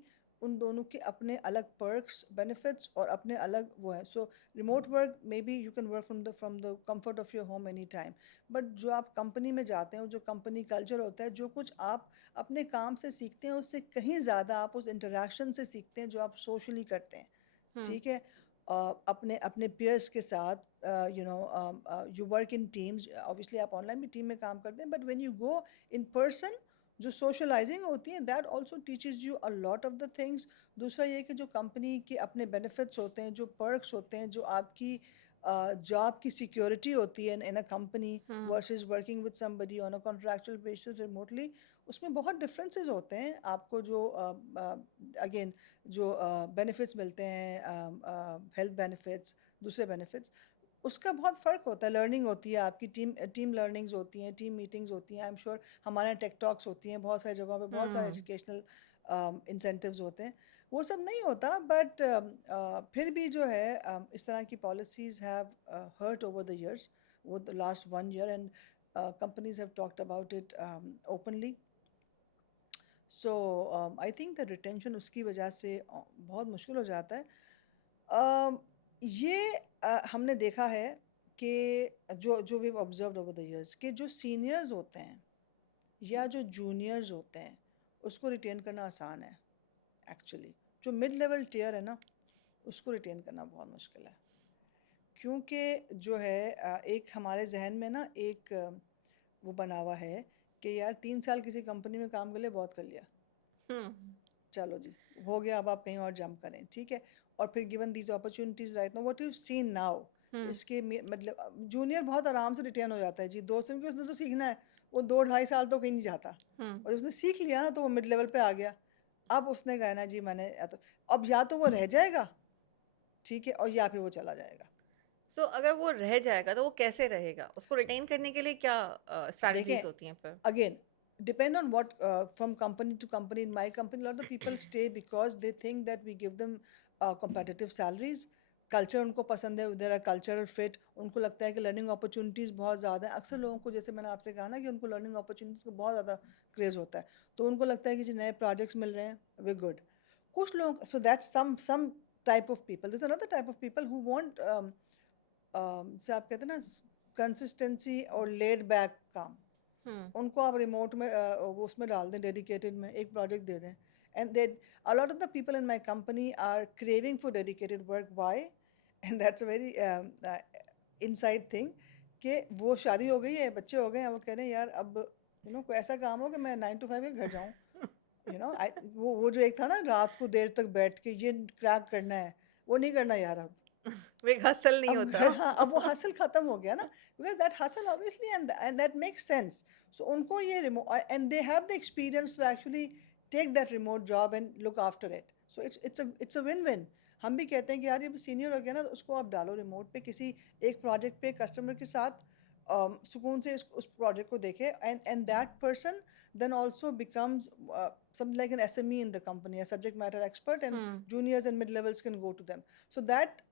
उन दोनों के अपने अलग पर्क्स बेनिफिट्स और अपने अलग वो है। So remote work may be you can work from the comfort of your home any time, but जो आप कंपनी में जाते हैं, जो कंपनी कल्चर होता है, जो कुछ आप अपने काम से सीखते हैं उससे कहीं ज़्यादा आप उस इंटरेक्शन से सीखते हैं जो आप सोशली करते हैं। Hmm. ठीक है। अपने अपने peers के साथ, you know, you work in teams, obviously आप ऑनलाइन भी टीम में काम करते हैं, but when you go in person, जो सोशलाइजिंग होती है, that also teaches you a lot of the things. दूसरा ये कि जो कंपनी के अपने बेनिफिट्स होते हैं, जो पर्क्स होते हैं, जो आपकी जॉब की सिक्योरिटी होती है in a company Hmm. Versus working with somebody on a contractual basis remotely, उसमें बहुत डिफरेंसेस होते हैं। आपको जो अगेन जो बेनिफिट्स मिलते हैं, हेल्थ बेनिफिट्स, दूसरे बेनिफिट्स, उसका बहुत फ़र्क होता है। लर्निंग होती है, आपकी टीम टीम लर्निंग्स होती हैं, टीम मीटिंग्स होती हैं। आई एम श्योर हमारे यहाँ टेक टॉक्स होती हैं, बहुत सारी जगहों पे बहुत सारे Hmm. एजुकेशनल इंसेंटिव्स होते हैं। वो सब नहीं होता, बट फिर भी जो है, इस तरह की policies have hurt over the years, वो the last 1 year, and companies have talked about it openly. So I think the retention उसकी वजह से बहुत मुश्किल हो जाता है। um, ये हमने देखा है कि जो जो we observed over the years, कि जो सीनियर्स होते हैं या जो जूनियर्स होते हैं उसको रिटेन करना आसान है एक्चुअली। जो मिड लेवल टियर है ना, उसको रिटेन करना बहुत मुश्किल है, क्योंकि जो है एक हमारे जहन में ना एक वो बना हुआ है कि यार 3 साल किसी कंपनी में काम कर लिया, बहुत कर लिया, Hmm. चलो जी हो गया, अब आप कहीं और जंप करें, ठीक है। और फिर given these opportunities right now, what you seen now, Hmm. इसके मतलब जूनियर बहुत आराम से रिटेन हो जाता है जी, 2 साल, क्योंकि उसने तो सीखना है, वो 2 ढाई साल तो कहीं नहीं जाता, Hmm. और उसने सीख लिया ना तो वो मिड लेवल पे आ गया। अब उसने कहा ना जी मैंने या तो वो रह जाएगा, ठीक है, और या फिर वो चला जाएगा। सो अगर वो रह जाएगा तो वो कैसे रहेगा? उसको रिटेन करने के लिए क्या देखें, स्ट्रैटेजीज होती हैं फिर? again, depend on what, from company to company. In my company, a lot of people stay because they think that we give them competitive salaries. Culture उनको पसंद है, देयर आर कल्चरल फिट, उनको लगता है कि लर्निंग अपॉर्चुनिटीज़ बहुत ज़्यादा है। अक्सर लोगों को, जैसे मैंने आपसे कहा ना, कि उनको लर्निंग अपॉर्चुनिटीज़ को बहुत ज़्यादा क्रेज़ होता है, तो उनको लगता है कि जी नए प्रोजेक्ट्स मिल रहे हैं, वे गुड। कुछ लोग, so that's some type of people, this another type of people who want, जैसे आप कहते हैं ना, कंसिस्टेंसी और लेड बैक काम, Hmm. उनको आप रिमोट में वो उसमें डाल दें, डेडिकेटेड में एक प्रोजेक्ट दे दें, and they a lot of the people in my company are craving for dedicated work, why, and that's a very inside thing, कि वो शादी हो गई है, बच्चे हो गए हैं, वो कह रहे हैं यार अब कोई ऐसा काम हो कि मैं 9 to 5 के घर जाऊँ, वो जो एक था ना, रात को देर तक बैठ के ये क्रैक करना है, वो नहीं करना यार अब। वो एक हसल नहीं अब होता। हाँ, अब वो हसल खत्म हो गया ना, because that hassle obviously, and that makes sense. So उनको ये remote, and they have the experience to actually take that remote job and look after it, so it's a win win. हम भी कहते हैं कि यार ये सीनियर हो गया ना, तो उसको आप डालो रिमोट पे किसी एक प्रोजेक्ट पे कस्टमर के साथ, सुकून से उस प्रोजेक्ट को देखे, and that person then also becomes something like an SME in the company, a subject matter expert, and Hmm. juniors and mid-levels can go to them. So that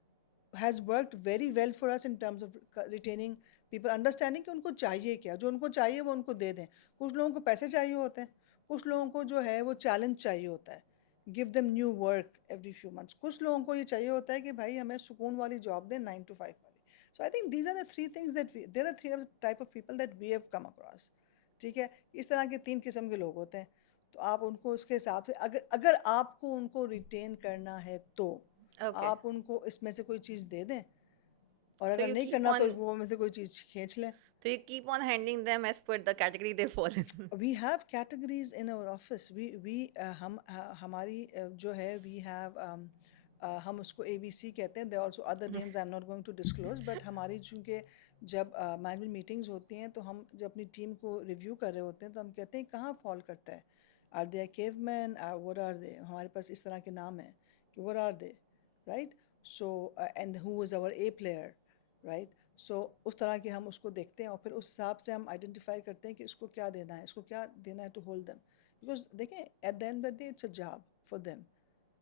has worked very well for us in terms of retaining people, understanding कि उनको चाहिए क्या, जो उनको चाहिए वो उनको दे दें। कुछ लोगों को पैसे चाहिए होते हैं, कुछ लोगों को जो है वो चैलेंज चाहिए होता है, give them new work every few months. कुछ लोगों को ये चाहिए होता है कि भाई हमें सुकून वाली जॉब दें, 9 to 5 वाली। So I think these are the three things that we, there are three type of people that we have come across, ठीक है। इस तरह के 3 किस्म के लोग होते हैं, तो आप उनको उसके हिसाब से, अगर अगर आपको उनको रिटेन करना है तो Okay. आप उनको इसमें से कोई चीज़ दे दें, और So अगर you नहीं keep करना तो on वो में से कोई चीज़ खींच लें। handing them as per the category they fall in. We have categories in our office, we हम हमारी जो है, वी हैव, हम उसको ABC कहते हैं, they also other names I am not going to disclose, but हमारी चूँकि जब मैनेजमेंट मीटिंग्स होती हैं तो हम जब अपनी टीम को रिव्यू कर रहे होते हैं तो हम कहते हैं कहाँ फॉल करता है, are they caveman, what are they, हमारे पास इस तरह के नाम हैं कि what are they, right. So and who is our A player, right. So उस तरह के हम उसको देखते हैं, और फिर उस हिसाब से हम आइडेंटिफाई करते हैं कि इसको क्या देना है, इसको क्या देना है टू होल्ड देम, बिकॉज देखें at the end of the day it's a job for them,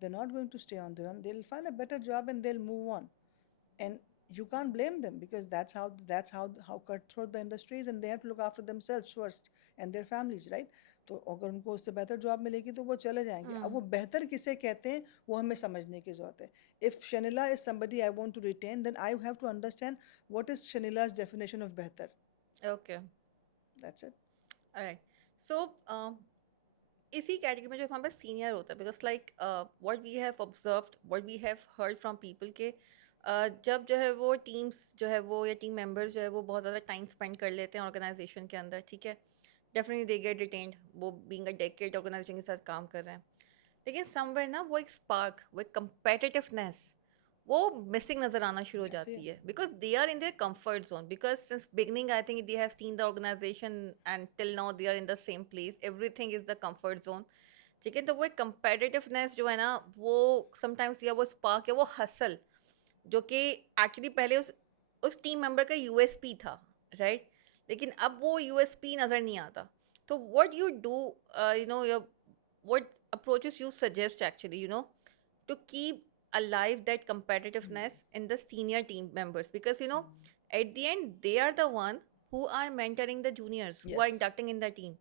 they're not going to stay on their own, they'll find a better job and they'll move on, and you can't blame them because that's how cutthroat the industry is, and they have to look after themselves first and their families, right? तो अगर उनको उससे बेहतर job मिलेगी तो वो चले जाएंगे. अब वो बेहतर किसे कहते हैं वो हमें समझने की ज़रूरत है. If Shanila is somebody I want to retain, then I have to understand what is Shanila's definition of बेहतर. Okay. That's it. Alright. So, इसी कैटेगरी में जो हमारे पास सीनियर होता है, because like what we have observed, what we have heard from people के जब जो है वो टीम्स जो है वो या टीम मेंबर्स जो है वो बहुत ज़्यादा टाइम स्पेंड कर लेते हैं ऑर्गेनाइजेशन के अंदर, ठीक है, डेफिनेटली दे गेट रिटेन्ड, वो बीइंग अ डेकेड ऑर्गेनाइजेशन के साथ काम कर रहे हैं, लेकिन समवेयर ना वो एक स्पार्क, वो एक कंपेटिटिवनेस वो मिसिंग नजर आना शुरू हो ऐसे जाती है, because they are in their comfort zone, because since beginning I think they have seen the organization and till now they are in the same place, everything is the comfort zone, ठीक है, तो वो एक competitiveness जो है ना वो sometimes, या वो स्पार्क या वो हसल जो कि एक्चुअली पहले उस टीम मेंबर का यूएसपी था, राइट, लेकिन अब वो यूएसपी नज़र नहीं आता. तो what you do, you know, your what approaches you suggest actually, you know, to keep alive that competitiveness in the senior team members, because you know at the end they are the one who are mentoring the juniors who are Yes. inducting in the team.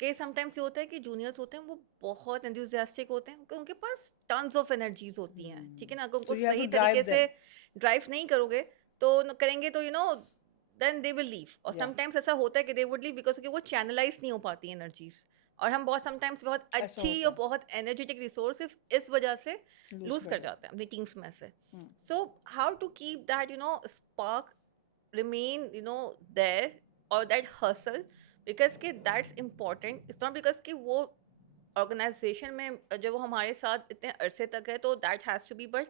कि sometimes ये होता है कि juniors होते हैं वो बहुत enthusiastic होते हैं क्योंकि उनके पास टन्स ऑफ एनर्जीज होती हैं, ठीक है ना, अगर उनको So you have सही to drive तरीके से them. ड्राइव नहीं करोगे तो करेंगे तो you know then they will leave. और Yeah. समटाइम्स ऐसा होता है कि दे वुड लीव बिकॉज कि वो चैनलाइज नहीं हो पाती एनर्जीज, और हम बहुत समटाइम्स बहुत ऐसा अच्छी होता और है. बहुत एनर्जेटिक रिसोर्स इस वजह से Lose लूज कर कर जाते जाते हैं अपनी टीम्स में से. हैं. So how to keep that you know spark remain, you know, there, or that hustle, because कि that's important. It's not because कि वो ऑर्गेनाइजेशन में जब वो हमारे साथ इतने अरसे तक है तो that has to be, but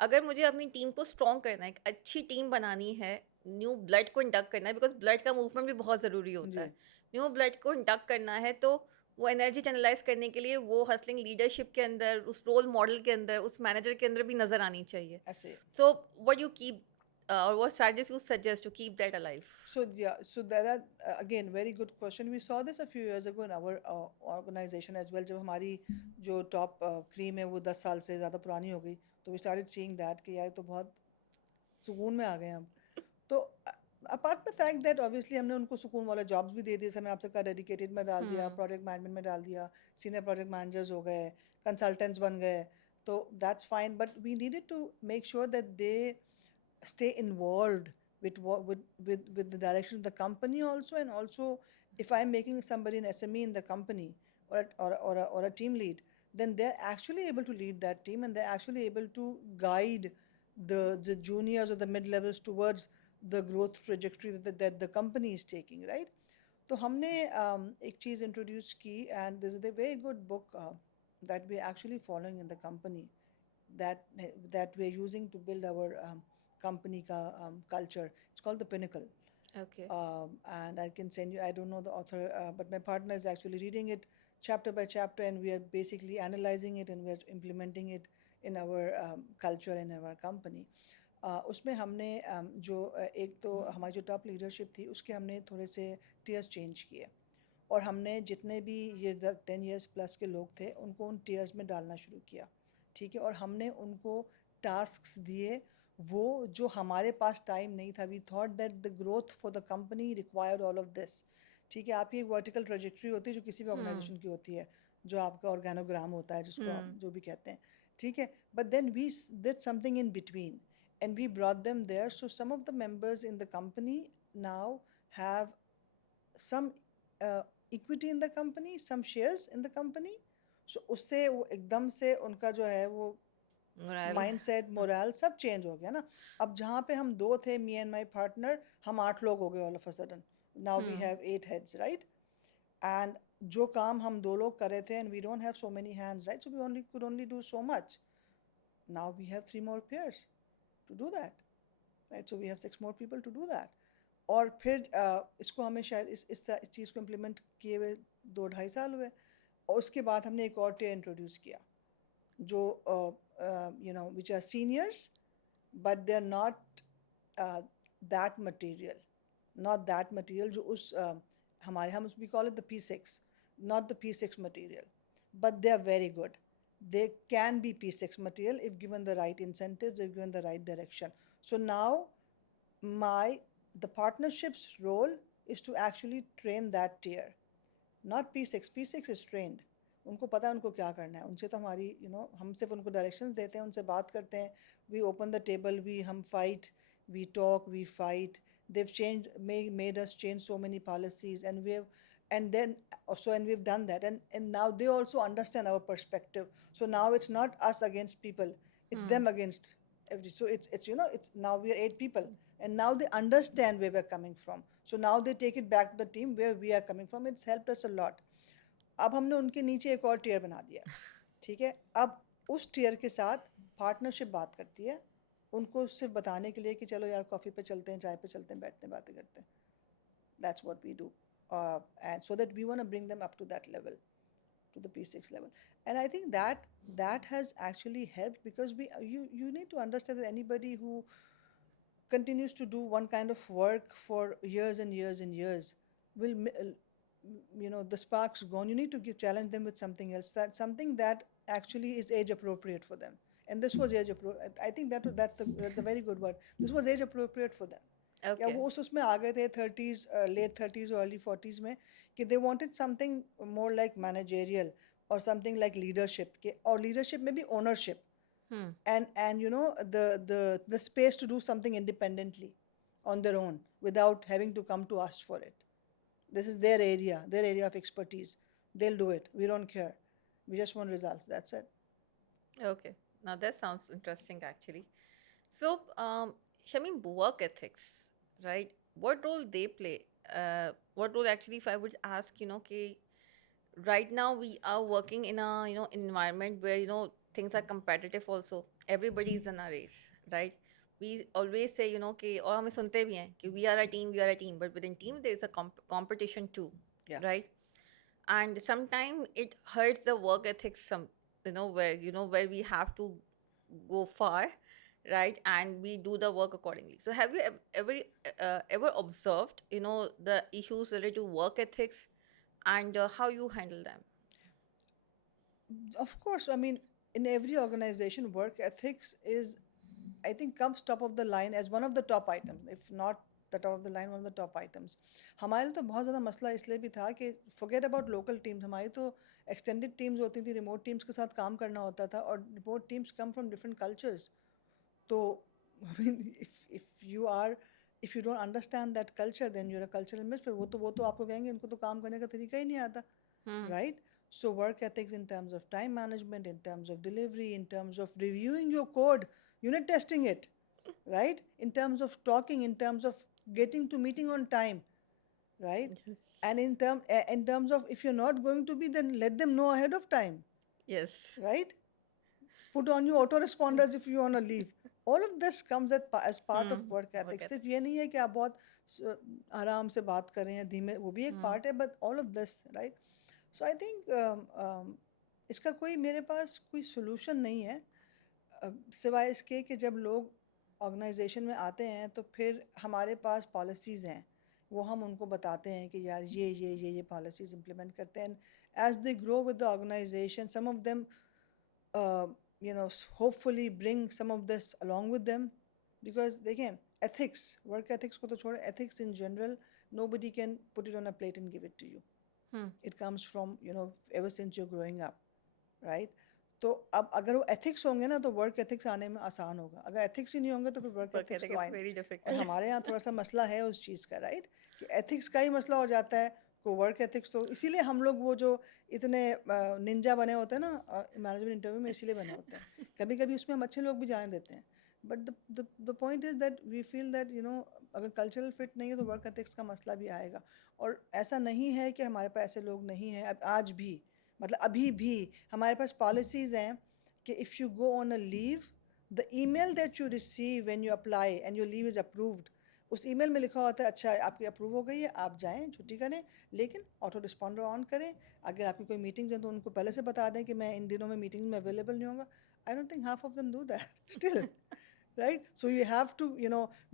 अगर मुझे अपनी टीम को स्ट्रॉन्ग करना है, एक अच्छी टीम बनानी है, न्यू ब्लड को इंडक्ट करना है, बिकॉज ब्लड का मूवमेंट भी बहुत ज़रूरी होता जी. है, न्यू ब्लड को इंडक्ट करना है, तो वो एनर्जी चैनलाइज करने के लिए वो हसलिंग लीडरशिप के अंदर, उस रोल मॉडल के अंदर, उस मैनेजर के अंदर भी नज़र आनी चाहिए. ऐसे. So what you keep, or what strategies you suggest to keep that alive? So yeah, so that again very good question. We saw this a few years ago in our organization as well. जब हमारी जो top cream है वो 10 साल से ज़्यादा पुरानी हो गई, तो we started seeing that कि यार तो बहुत सुकून में आ गए हम. तो apart the fact that obviously हमने उनको सुकून वाला jobs भी दे दिए, हमने आपसे कहा dedicated में डाल दिया, project management में डाल दिया, senior project managers हो गए, consultants बन गए, तो that's fine. But we needed to make sure that they stay involved with with the direction of the company also, and also if I'm making somebody an SME in the company, or a team lead, then they're actually able to lead that team, and they're actually able to guide the juniors or the mid levels towards the growth trajectory that the company is taking, right? तो हमने एक चीज़ introduce की, and this is a very good book that we're actually following in the company, that that we're using to build our company ka culture. It's called The Pinnacle. Okay. And I can send you, I don't know the author, but my partner is actually reading it chapter by chapter, and we are basically analyzing it, and we are implementing it in our culture in our company. उसमें हमने जो एक तो हमारी जो top leadership थी उसके हमने थोड़े से टीयर्स चेंज किए, और हमने जितने भी ये 10 years प्लस के लोग थे उनको उन टीयर्स में डालना शुरू किया, ठीक है, और हमने उनको टास्क्स दिए वो जो हमारे पास टाइम नहीं था. We thought that the growth for the company required all of this, ठीक है. आपकी एक वर्टिकल ट्रेजेक्ट्री होती है जो किसी भी ऑर्गेनाइजेशन की होती है, जो आपका ऑर्गेनोग्राम होता है जिसको आप जो भी कहते हैं, ठीक है. But then we did something in between and we brought them there. So some of the members in the company now have some equity in the company, some shares in the company. So उससे वो एकदम से उनका जो है वो Morale. Mindset, moral सब change हो गया ना. अब जहाँ पे हम 2 थे, मी एंड माय पार्टनर, हम 8 लोग हो गए all of a sudden. Now we have 8 heads, right? And जो काम हम 2 लोग कर रहे थे, and we don't have so many hands, right, so we only could only do so much. Now we have 3 more peers to do that, right? So we have 6 more people to do that. और फिर इसको हमें शायद इस चीज़ को implement किए हुए 2-2.5 साल हुए, और उसके बाद हमने एक और टियर इंट्रोड्यूस किया जो you know which are seniors, but they're not that material, not that material जो उस हमारे हम we call it the P6, not the P6 material, but they are very good. They can be P6 material if given the right incentives, if given the right direction. So now my the partnership's role is to actually train that tier, not P6. P6 is trained. उनको पता है उनको क्या करना है, उनसे तो हमारी हम सिर्फ उनको डायरेक्शंस देते हैं, उनसे बात करते हैं, we open the table, we हम fight, we talk, we fight. They've changed, made us change so many policies, and and then also, and we've done that, and now they also understand our perspective. So now it's not us against people, it's them against every. So it's it's now we are 8 people, and now they understand where we're coming from. So now they take it back to the team where we are coming from. It's helped us a lot. अब हमने उनके नीचे एक और tier बना दिया, ठीक है. अब उस टियर के साथ पार्टनरशिप बात करती है, उनको सिर्फ बताने के लिए कि चलो यार कॉफ़ी पे चलते हैं, चाय पे चलते हैं, बैठते हैं, बातें करते हैं. That's what we do, and so that we want to bring them up to that level, to the P6 level. And I think that has actually helped, because you need to understand that anybody who continues to do one kind of work for years and years and years will the spark's gone. You need to challenge them with something else, that something that actually is age appropriate for them. And this was age appropriate. I think that's a very good word. This was age appropriate for them. या Okay. वो उसमें आ गए थे 30s, late 30s or early 40s में, कि they wanted something more like managerial or something like leadership, or leadership maybe ownership, and the space to do something independently on their own without having to come to us for it. This is their area of expertise. They'll do it. We don't care. We just want results. That's it. Okay. Now that sounds interesting actually. So, Shamim, work ethics, right? What role they play? What role actually, if I would ask, right now we are working in a environment where things are competitive also. Everybody is in a race, right? We always say कि और हमें सुनते भी हैं कि we are a team, but within team there is a competition too, Yeah. right? And sometimes it hurts the work ethics, where we have to go far, right? And we do the work accordingly. So have you ever observed the issues related to work ethics, and how you handle them? Of course, I mean, in every organization, work ethics is, I think, comes top of the line as one of the top items, if not the top of the line, one of the top items. हमारे लिए तो बहुत ज़्यादा मसला इसलिए भी था कि forget about local teams, हमारी तो extended teams होती थी, remote teams के साथ काम करना होता था, और remote teams come from different cultures. तो I mean, if you don't understand that culture, then you're a cultural misfit. वो तो आपको कहेंगे इनको तो काम करने का तरीका ही नहीं आता, right? So work ethics in terms of time management, in terms of delivery, in terms of reviewing your code, unit testing it, right? In terms of talking, in terms of getting to meeting on time, right? Yes. And in terms of, if you're not going to be, then let them know ahead of time, Yes. right? Put on your autoresponders if you want to leave. All of this comes as part of work ethics. सिर्फ ये नहीं है कि आप बहुत आराम से बात कर रहे हैं, धीमे, वो भी एक part है, but all of this, right? So I think इसका कोई मेरे पास कोई solution नहीं है, सिवाय इसके कि जब लोग ऑर्गेनाइजेशन में आते हैं तो फिर हमारे पास पॉलिसीज़ हैं, वो हम उनको बताते हैं कि यार ये पॉलिसीज़ इम्प्लीमेंट करते हैं. As they grow with the organization, some of them hopefully bring some of this along with them, because देखें, ethics, work ethics को तो छोड़ो, ethics in general, nobody can put it on a plate and give it to you. It comes from ever since you're growing up, right? तो अब अगर वो ethics होंगे ना तो work ethics आने में आसान होगा, अगर ethics ही नहीं होंगे तो फिर work Work ethics ethic तो is आए. very और difficult. हमारे यहाँ थोड़ा सा मसला है उस चीज़ का, right? कि ethics का ही मसला हो जाता है, को वर्क एथिक्स, तो इसीलिए हम लोग वो जो इतने निंजा बने होते हैं ना मैनेजमेंट इंटरव्यू में, इसीलिए बने होते हैं. कभी कभी उसमें हम अच्छे लोग भी जाने देते हैं, but the point is that we feel that अगर कल्चरल फिट नहीं है तो वर्क एथिक्स का मसला भी आएगा. और ऐसा नहीं है कि हमारे पास ऐसे लोग नहीं हैं, अब आज भी, मतलब अभी भी हमारे पास पॉलिसीज़ हैं कि if you go on a leave, the email that you receive when you apply and your leave is approved, उस ईमेल में लिखा होता है अच्छा आपकी अप्रूव हो गई है, आप जाएं छुट्टी करें, लेकिन ऑटो रिस्पॉन्डर ऑन करें. अगर आपकी कोई मीटिंग्स हैं तो उनको पहले से बता दें कि मैं इन दिनों में मीटिंग में अवेलेबल नहीं होगा. I don't think half of them do that still, right? So you have to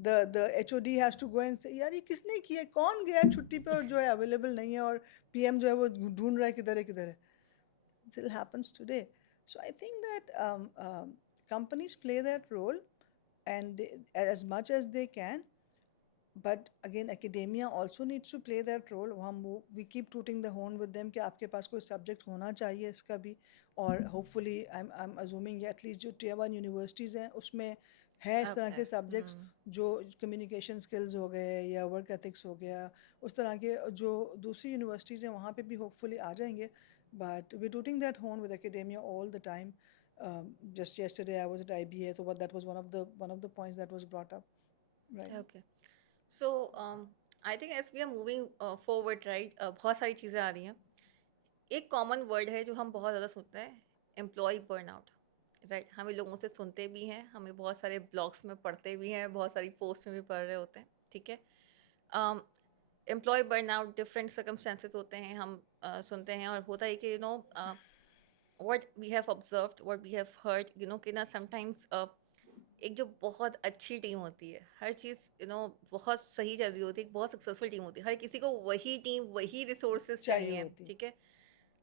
the HOD has to go and say यार ये किसने किया, कौन गया है छुट्टी पे और जो है अवेलेबल नहीं है, और PM जो है वो ढूंढ रहा है किधर है. It happens today. So I think that companies play that role, and as much as they can. But again, academia also needs to play that role. हम वो we keep tooting the horn with them कि आपके पास कोई subject होना चाहिए इसका भी, और hopefully I'm assuming at least जो tier 1 universities हैं उसमें है इस तरह Okay. के subjects जो communication skills हो गए या work ethics हो गया, उस तरह के जो दूसरी universities हैं वहाँ पे भी hopefully आ जाएंगे. But we're tooting that horn with academia all the time. Just yesterday I was at IBA, so that was one of the points that was brought up, right? Okay. So, I think as we are moving forward, right, बहुत सारी चीज़ें आ रही हैं. एक common word है जो हम बहुत ज़्यादा सुनते हैं, एम्प्लॉय बर्नआउट. राइट, हमें लोगों से सुनते भी हैं, हमें बहुत सारे ब्लॉग्स में पढ़ते भी हैं, बहुत सारी पोस्ट में भी पढ़ रहे होते हैं. ठीक है. एम्प्लॉय बर्नआउट डिफरेंट सर्कमस्टेंसेस होते हैं, हम सुनते हैं, और होता है कि what we have observed, what we have heard, कि ना sometimes एक जो बहुत अच्छी टीम होती है, हर चीज़ बहुत सही चल रही होती है, एक बहुत सक्सेसफुल टीम होती है, हर किसी को वही टीम वही रिसोर्सेज चाहिए चाहिए. होती. ठीक है.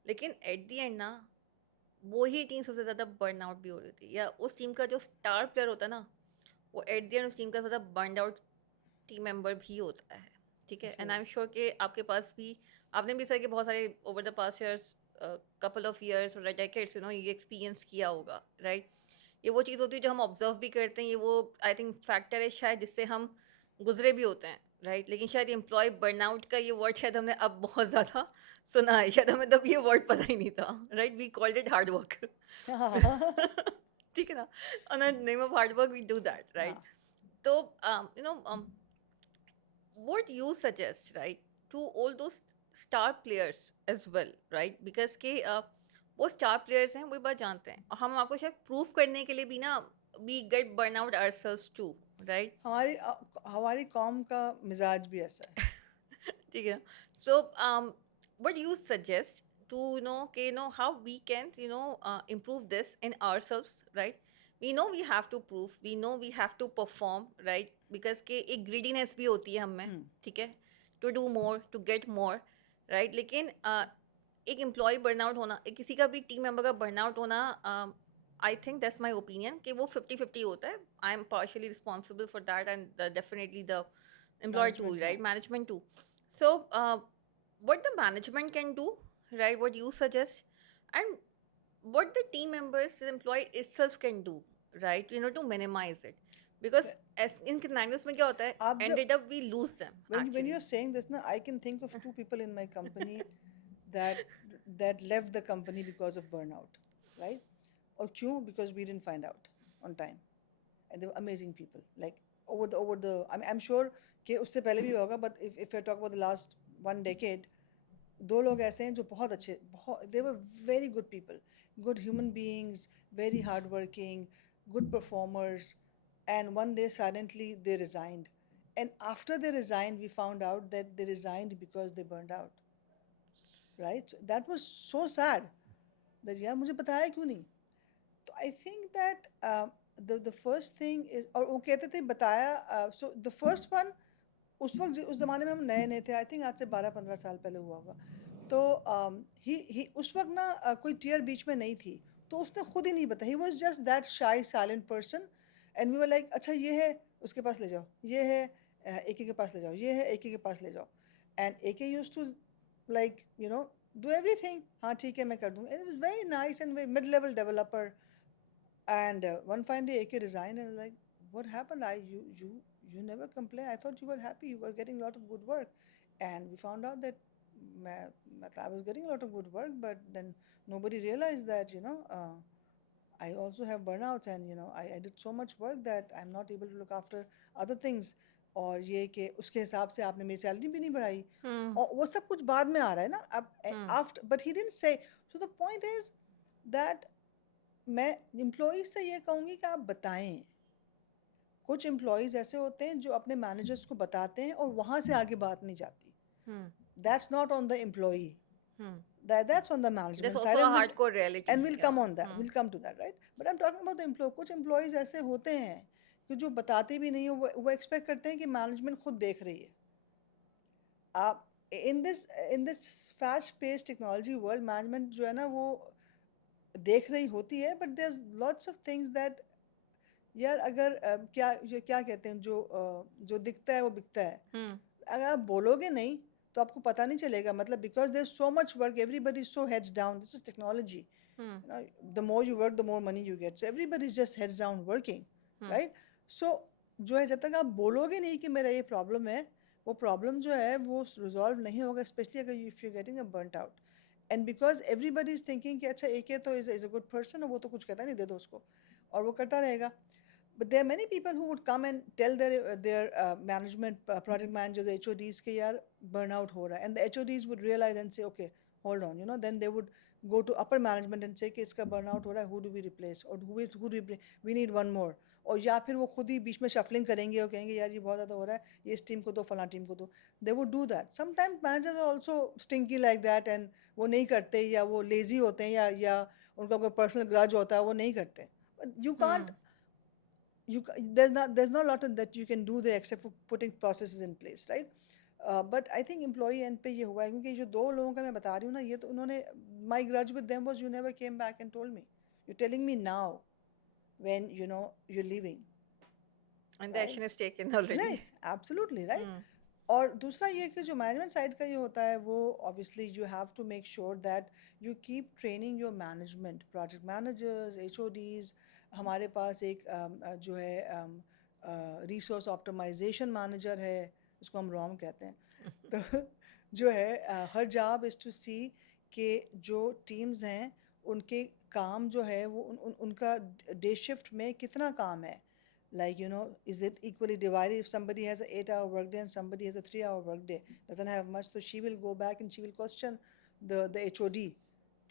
लेकिन एट द एंड ना वही टीम सबसे ज़्यादा बर्न आउट भी हो रही होती है, या उस टीम का जो स्टार प्लेयर होता है ना, वो एट द एंड उस टीम का ज़्यादा बर्न आउट टीम मेंबर भी होता है. ठीक है. एंड आई एम श्योर कि आपके पास भी, आपने भी सर के बहुत सारे over the past years, couple of years और डेकेड्स, ये एक्सपीरियंस किया होगा. राइट. ये वो चीज़ होती है जो हम ऑब्जर्व भी करते हैं, ये वो आई थिंक फैक्टर है शायद जिससे हम गुजरे भी होते हैं. राइट. लेकिन शायद एम्प्लॉय बर्नआउट का ये वर्ड शायद हमने अब बहुत ज़्यादा सुना है, शायद हमें तब ये वर्ड पता ही नहीं था. Right. We called it hard work. ठीक है ना. On the name of hard work we do that. Right. हाँ. तो what you suggest, right, to all those star players as well, right, because के वो स्टार प्लेयर्स हैं, वो बात जानते हैं, और हम आपको शायद प्रूव करने के लिए भी ना we get burn out ourselves too, right. हमारी कौम का मिजाज भी ऐसा है. ठीक है. So what you suggest to how we can improve this in ourselves, right. We know we have to prove, we know we have to perform, right, because के एक greediness भी होती है हम में. ठीक है. To do more, to get more, right. लेकिन एक एम्प्लॉय बर्नआउट होना, एक किसी का भी टीम मेंबर का बर्नआउट होना, I think that's my opinion कि वो 50-50 होता है. I am partially responsible for that, and definitely the employee too, Management, right, हाँ. Management too. So what the management can do, right, what you suggest, and what the team members, the employee itself can do, right, to minimize it, because as in scenarios में क्या होता है, आप जब ended up we lose them when actually. you're saying this ना, I can think of 2 people in my company that left the company because of burnout, right? और क्यों? Because we didn't find out on time, and they were amazing people. Like over the I'm sure कि उससे पहले भी होगा, but if I talk about the last 1 decade, 2 लोग ऐसे हैं जो बहुत अच्छे, बहुत, they were very good people, good human beings, very hardworking, good performers, and one day silently they resigned. And after they resigned, we found out that they resigned because they burned out. Right? So that was so sad. That यार मुझे बताया क्यों नहीं? तो I think that the first thing is, और वो कहते थे बताया, so the first one, उस वक्त उस ज़माने में हम नए नए थे, आई थिंक आज से 12-15 साल पहले हुआ होगा. तो ही उस वक्त ना कोई टीयर बीच में नहीं थी, तो उसने खुद ही नहीं बताया. He was just that shy silent person, and we were like अच्छा ये है उसके पास ले जाओ, ये है एके के पास ले जाओ, ये है एके के पास ले जाओ. And AK used to like do everything. हाँ ठीक है मैं कर दूँगा. And it was very nice and very mid-level developer. And one fine day AK resigned, and like, what happened? You never complained. I thought you were happy. You were getting a lot of good work. And we found out that I was getting a lot of good work, but then nobody realized that I also have burnouts, and I did so much work that I'm not able to look after other things. और ये कि उसके हिसाब से आपने मेरी salary भी नहीं बढ़ाई, और वो सब कुछ बाद में आ रहा है ना अब after. But he didn't say. So the point is that मैं एम्प्लॉयज़ से ये कहूँगी कि आप बताएं. कुछ एम्प्लॉयज़ ऐसे होते हैं जो अपने मैनेजर्स को बताते हैं और वहाँ से आगे बात नहीं जाती. That's not on the employee, that's on the management There's side, also a and hardcore reality. we'll Yeah. come on that. We'll come to that, right? But I'm talking about the employee. कुछ employees ऐसे होते हैं कि जो बताते भी नहीं हो, वो expect करते हैं कि management खुद देख रही है. आप in this fast-paced technology world, management जो है ना वो देख रही होती है, but there's lots of things that यार अगर क्या कहते हैं जो दिखता है वो बिकता है। हम्म अगर आप बोलोगे नहीं तो आपको पता नहीं चलेगा, मतलब because there so much work, everybody is so heads down, this is technology, hmm you know, the more you work the more money you get, so everybody's just heads down working, hmm right? So जो है, जब तक आप बोलोगे नहीं कि मेरा ये प्रॉब्लम है, वो प्रॉब्लम जो है वो रिजॉल्व नहीं होगा, स्पेशली अगर if you getting a burnt out. And because everybody is thinking कि अच्छा एक है तो इज अ गुड पर्सन, और वो तो कुछ कहता नहीं, दे दो उसको, और वो करता रहेगा। But there are many people who would come and tell their management project manager, the HODs कि यार burnout हो रहा है, and the HODs would realize and say okay, hold on, you know, then they would go to upper management and say कि इसका burnout हो रहा है, who do we replace, or who do we bring, we need one more, और या फिर वो खुद ही बीच में shuffling करेंगे और कहेंगे यार ये बहुत ज़्यादा हो रहा है, ये इस टीम को दो, फलां टीम को दो। They would do that. Sometimes managers are also stinky like that, and वो नहीं करते, या वो lazy होते हैं, या उनका कोई personal grudge होता है, वो नहीं करते। But you can't, hmm there's not a lot of that you can do there except for putting processes in place, right? But I think employee end पे ये हुआ है, क्योंकि जो दो लोगों का मैं बता रही हूँ ना, ये तो उन्होंने, my grudge with them was you never came back and told me, you're telling me now when you know you're leaving, and the right? action is taken already. Nice, absolutely right. हम्म और दूसरा ये कि जो management side का ये होता है, वो obviously you have to make sure that you keep training your management, project managers, HODs। हमारे पास एक जो है रिसोर्स ऑप्टिमाइजेशन मैनेजर है, उसको हम ROM कहते हैं। तो जो है हर जॉब इज़ टू सी कि जो टीम्स हैं उनके काम जो है वो उनका डे शिफ्ट में कितना काम है, like you know, is it equally divided? If somebody has an 8-hour workday and somebody has a 3-hour workday, doesn't have much, so she will go back and she will question the HOD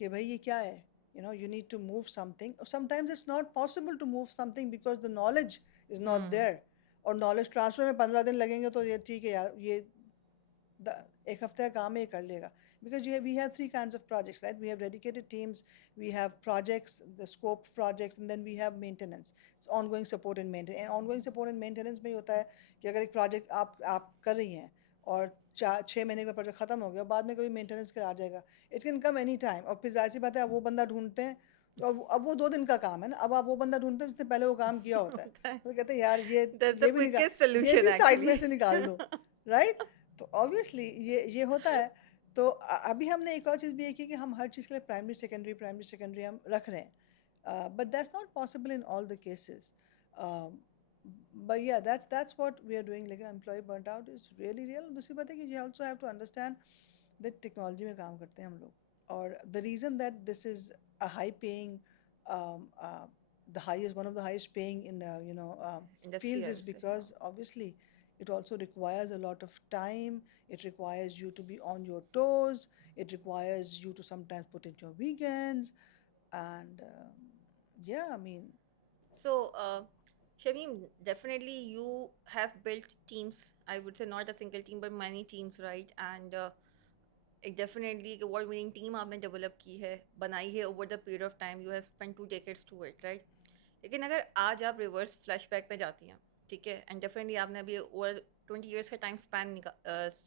कि भाई ये क्या है, you know, you need to move something, or sometimes it's not possible to move something because the knowledge is not hmm there, और knowledge transfer में 15 दिन लगेंगे, तो ये ठीक है यार, ये एक हफ्ते का काम है, ये कर लेगा। Because we have three kinds of projects, right? We have dedicated teams, we have projects, the scoped projects, and then we have maintenance. It's ongoing support and maintenance. And ongoing support and maintenance में ये होता है कि अगर एक project आप कर रही हैं और 6 महीने का प्रोजेक्ट खत्म हो गया, बाद में कभी मेंटेनेंस का आ जाएगा, it can come any time, और फिर जाहिर सी बात है, अब वो बंदा ढूंढते हैं, तो अब वो 2 दिन का काम है ना, अब आप वो बंदा ढूंढते हैं जिसने पहले वो काम किया होता है, तो कहते हैं यार that's the ये भी निकाल, quickest ये solution भी साइड में actually. से निकाल दो, राइट? तो ऑब्वियसली ये होता है। तो अभी हमने एक और चीज़ भी ये की कि हम हर चीज़ के लिए प्राइमरी सेकेंडरी हम रख रहे हैं, but that's not possible in all the cases. but yeah, that's what we are doing, like employee burnt out is really real। दूसरी बात है कि you also have to understand that technology में काम करते हैं हम लोग, और the reason that this is a high paying, um, uh, the highest, one of the highest paying in Industry, fields I is would say. because obviously it also requires a lot of time, it requires you to be on your toes, it requires you to sometimes put in your weekends, and yeah, I mean, So, Shamim, definitely you have built teams. I would say not a single team, but many teams, right? And एक definitely एक award winning team आपने develop की है, बनाई है over the period of time. You have spent 2 decades to it, right? लेकिन अगर आज आप reverse flashback में जाती हैं, ठीक है, and definitely आपने अभी over 20 years का time span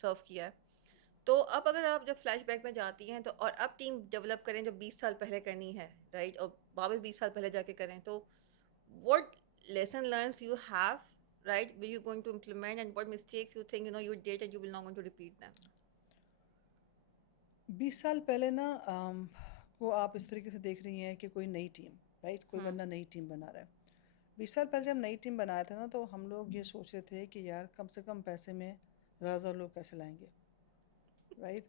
serve किया है, तो अब अगर आप जब फ्लैशबैक में जाती हैं तो और अब टीम डेवलप करें जो 20 साल पहले करनी है, राइट, और वापस 20 साल पहले जाके करें, तो what lesson learns you have, right, will you going to implement, and what mistakes you think you did and you will not going to repeat them? 20 साल पहले ना को आप इस तरीके से देख रही हैं कि कोई नई टीम, राइट, कोई हम्म बंदा नई टीम बना रहा है। 20 साल पहले जब नई टीम बनाया था ना, तो हम लोग ये सोच रहे थे कि यार कम से कम पैसे में ज़्यादा लोग कैसे लाएंगे, राइट?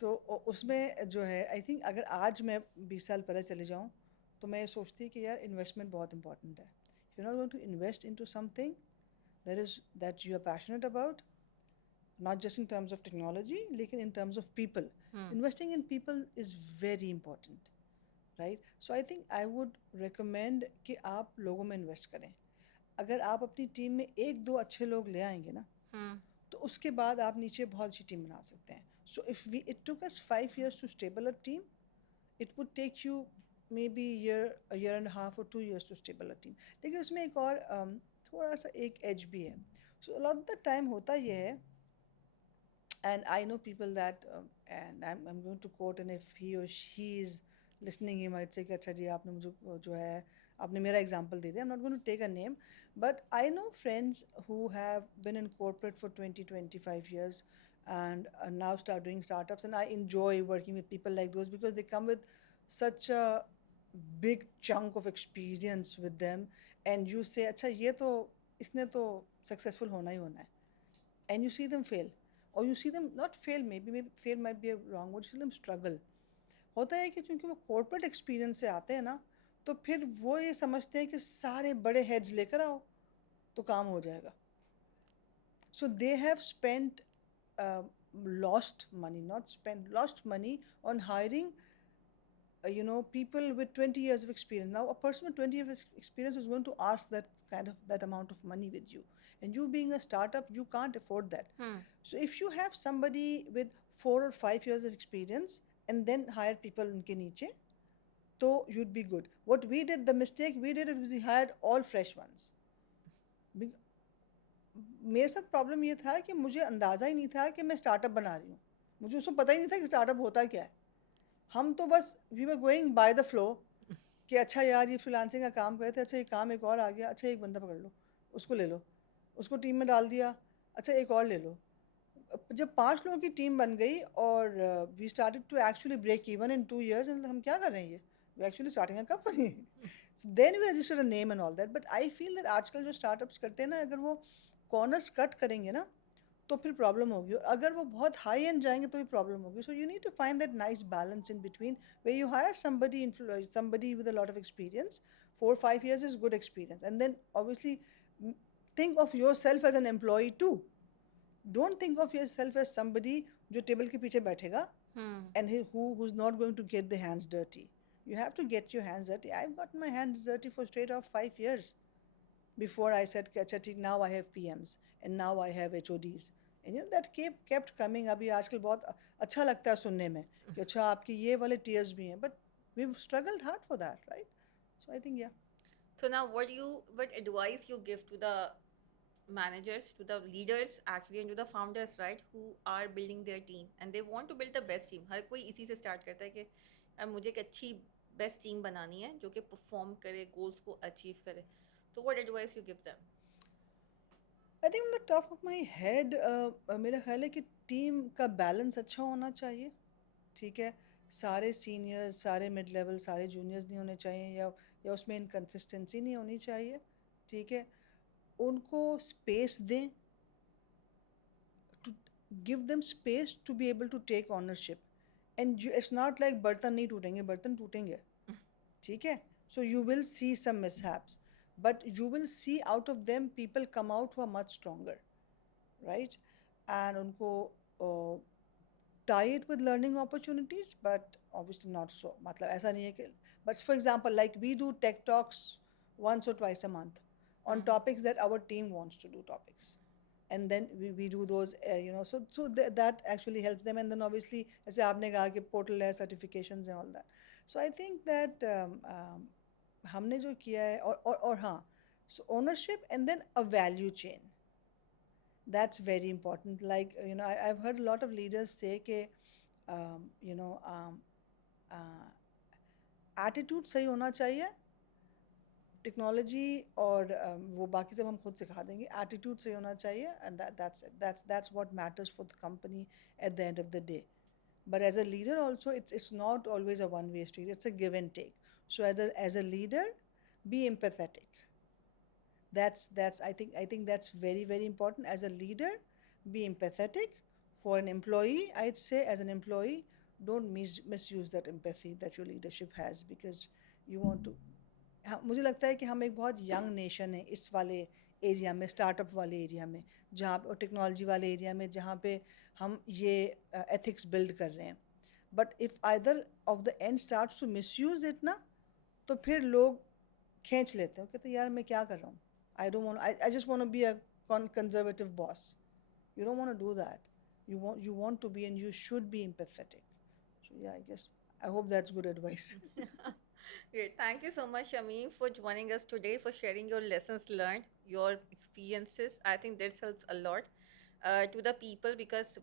तो उसमें जो है, आई थिंक अगर आज मैं 20 साल पहले चले जाऊँ, तो मैं ये सोचती कि यार इन्वेस्टमेंट बहुत इंपॉर्टेंट है। You not going to invest into something that you are passionate about, not just in terms of technology, लेकिन in terms of people. Hmm Investing in people is very important, right? So I think I would recommend कि आप लोगों में invest करें। अगर आप अपनी team में एक दो अच्छे लोग ले आएंगे ना, हम्म तो उसके बाद आप नीचे बहुत अच्छी टीम बना सकते हैं। So if we it took us 5 years to stable a team, it would take you maybe a year and a half or 2 years to stable a team। लेकिन उसमें एक और थोड़ा सा एक एज भी है। सो a lot of the time होता ये है, and I know people that and I'm going to quote, and if he or she is listening, he might say कि अच्छा जी आपने मुझे जो है आपने मेरा एग्जांपल दे दिया, I'm not going to take a name, but I know friends who have been in corporate for 20-25 years and are now start doing startups, and I enjoy working with people like those because they come with such a big chunk of experience with them, and you say अच्छा ये तो इसने तो successful होना ही होना है, and you see them fail, or you see them not fail, maybe fail might be a wrong word, you see them struggle. होता है कि चूंकि वो कॉर्पोरेट एक्सपीरियंस से आते हैं ना, तो फिर वो ये समझते हैं कि सारे बड़े हेड्स लेकर आओ तो काम हो जाएगा. So they have spent lost money, not spent, lost money on hiring people with 20 years of experience. Now a person with 20 years of experience is going to ask that amount of money with you, and you being a startup, you can't afford that. So if you have somebody with 4 or 5 years of experience and then hire people unke niche, so you'd be good. What we did, the mistake we did, was we hired all fresh ones. मेरे साथ problem ये था कि मुझे अंदाज़ा ही नहीं था कि मैं स्टार्टअप बना रही हूँ. मुझे उसमें पता ही नहीं था कि स्टार्टअप होता क्या है. हम तो बस we were going by the flow कि अच्छा यार ये फ्रीलांसिंग का काम कर रहे थे, अच्छा ये काम एक और आ गया, अच्छा एक बंदा पकड़ लो, उसको ले लो, उसको टीम में डाल दिया, अच्छा एक और ले लो. जब 5 लोगों की टीम बन गई और we started to actually break even in 2 years, हम क्या कर रहे हैं, ये we actually starting a company. Then we registered a name and all that. But I feel that आजकल जो स्टार्टअप्स करते हैं ना, अगर वो कॉर्नर्स कट करेंगे ना, तो फिर प्रॉब्लम होगी, और अगर वो बहुत हाई एंड जाएंगे तो भी प्रॉब्लम होगी. So you need to find that nice balance in between, way you hire somebody with a lot of experience. 4 or 5 years is good experience, and then obviously think of yourself as an employee too. Don't think of yourself as somebody जो table के पीछे बैठेगा and who's not going to get their hands dirty. You have to get your hands dirty. I've got my hands dirty for straight off 5 years before I said कि अच्छा ठीक, now I have PMs and now I have HODs. And that kept coming. अभी आजकल बहुत अच्छा लगता है सुनने में कि अच्छा आपकी ये वाले tiers भी हैं, but we've struggled hard for that, right? So I think yeah. So now what advice you give to the managers, to the leaders actually, and to the founders, right, who are building their team and they want to build the best team. हर कोई इसी से start करता है कि यार मुझे एक अच्छी best team बनानी है जो कि perform करे, goals को achieve करे. So what advice you give them? I think on the top of my head, मेरा ख्याल है कि टीम का बैलेंस अच्छा होना चाहिए. ठीक है, सारे सीनियर्स, सारे मिड लेवल, सारे जूनियर्स नहीं होने चाहिए, या उसमें इनकन्सिस्टेंसी नहीं होनी चाहिए. ठीक है, उनको स्पेस दें, to give them space to be able to take ownership. And it's not like बर्तन नहीं टूटेंगे, बर्तन टूटेंगे. ठीक है, so you will see some mishaps, but you will see out of them people come out who are much stronger, right? And उनको tie it with learning opportunities, but obviously not so, मतलब ऐसा नहीं है कि, but for example like we do tech talks once or twice a month on topics that our team wants to do topics, and then we do those so that actually helps them. And then obviously जैसे आपने कहा कि portal है, certifications and all that. So I think that हमने जो किया है, और हाँ, so ownership and then a value chain, that's very important. Like I've heard a lot of leaders say कि attitude सही होना चाहिए, टेक्नोलॉजी और वो बाकी सब हम खुद सिखा देंगे, एटीट्यूड सही होना चाहिए, and that's what matters for the company at the end of the day. But as a leader also, it's not always a one-way street, it's a give and take. So as a leader, be empathetic. That's I think that's very very important. As a leader, be empathetic. For an employee, I'd say, as an employee, don't misuse that empathy that your leadership has, because you want to. हाँ, मुझे लगता है कि हम एक बहुत young nation है इस वाले एरिया में, स्टार्टअप वाले एरिया में, जहाँ और टेक्नोलॉजी वाले एरिया में, जहाँ पे हम ये एथिक्स बिल्ड कर रहे हैं. But if either of the end starts to misuse it ना, तो फिर लोग खींच लेते हैं, कहते हैं यार मैं क्या कर रहा हूँ, I don't want, I just want to be a conservative boss. You don't want to do that. You want to be, and you should be empathetic. So yeah, I hope that's good advice. Great. Thank you so much, Shamim, for joining us today, for sharing your lessons learned, your experiences. I think this helps a lot to the people, because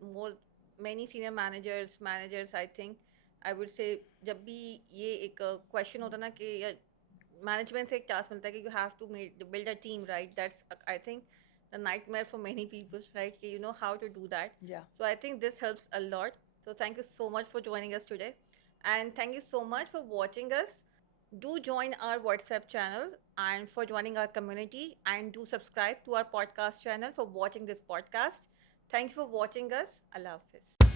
many senior managers, I think, I would say, जब भी ये एक question होता ना कि management से एक task मिलता है कि you have to build a team, right? That's I think the nightmare for many people, right? कि you know how to do that. Yeah. So I think this helps a lot. So thank you so much for joining us today. And thank you so much for watching us. Do join our WhatsApp channel and for joining our community, and do subscribe to our podcast channel for watching this podcast. Thank you for watching us. Allah Hafiz.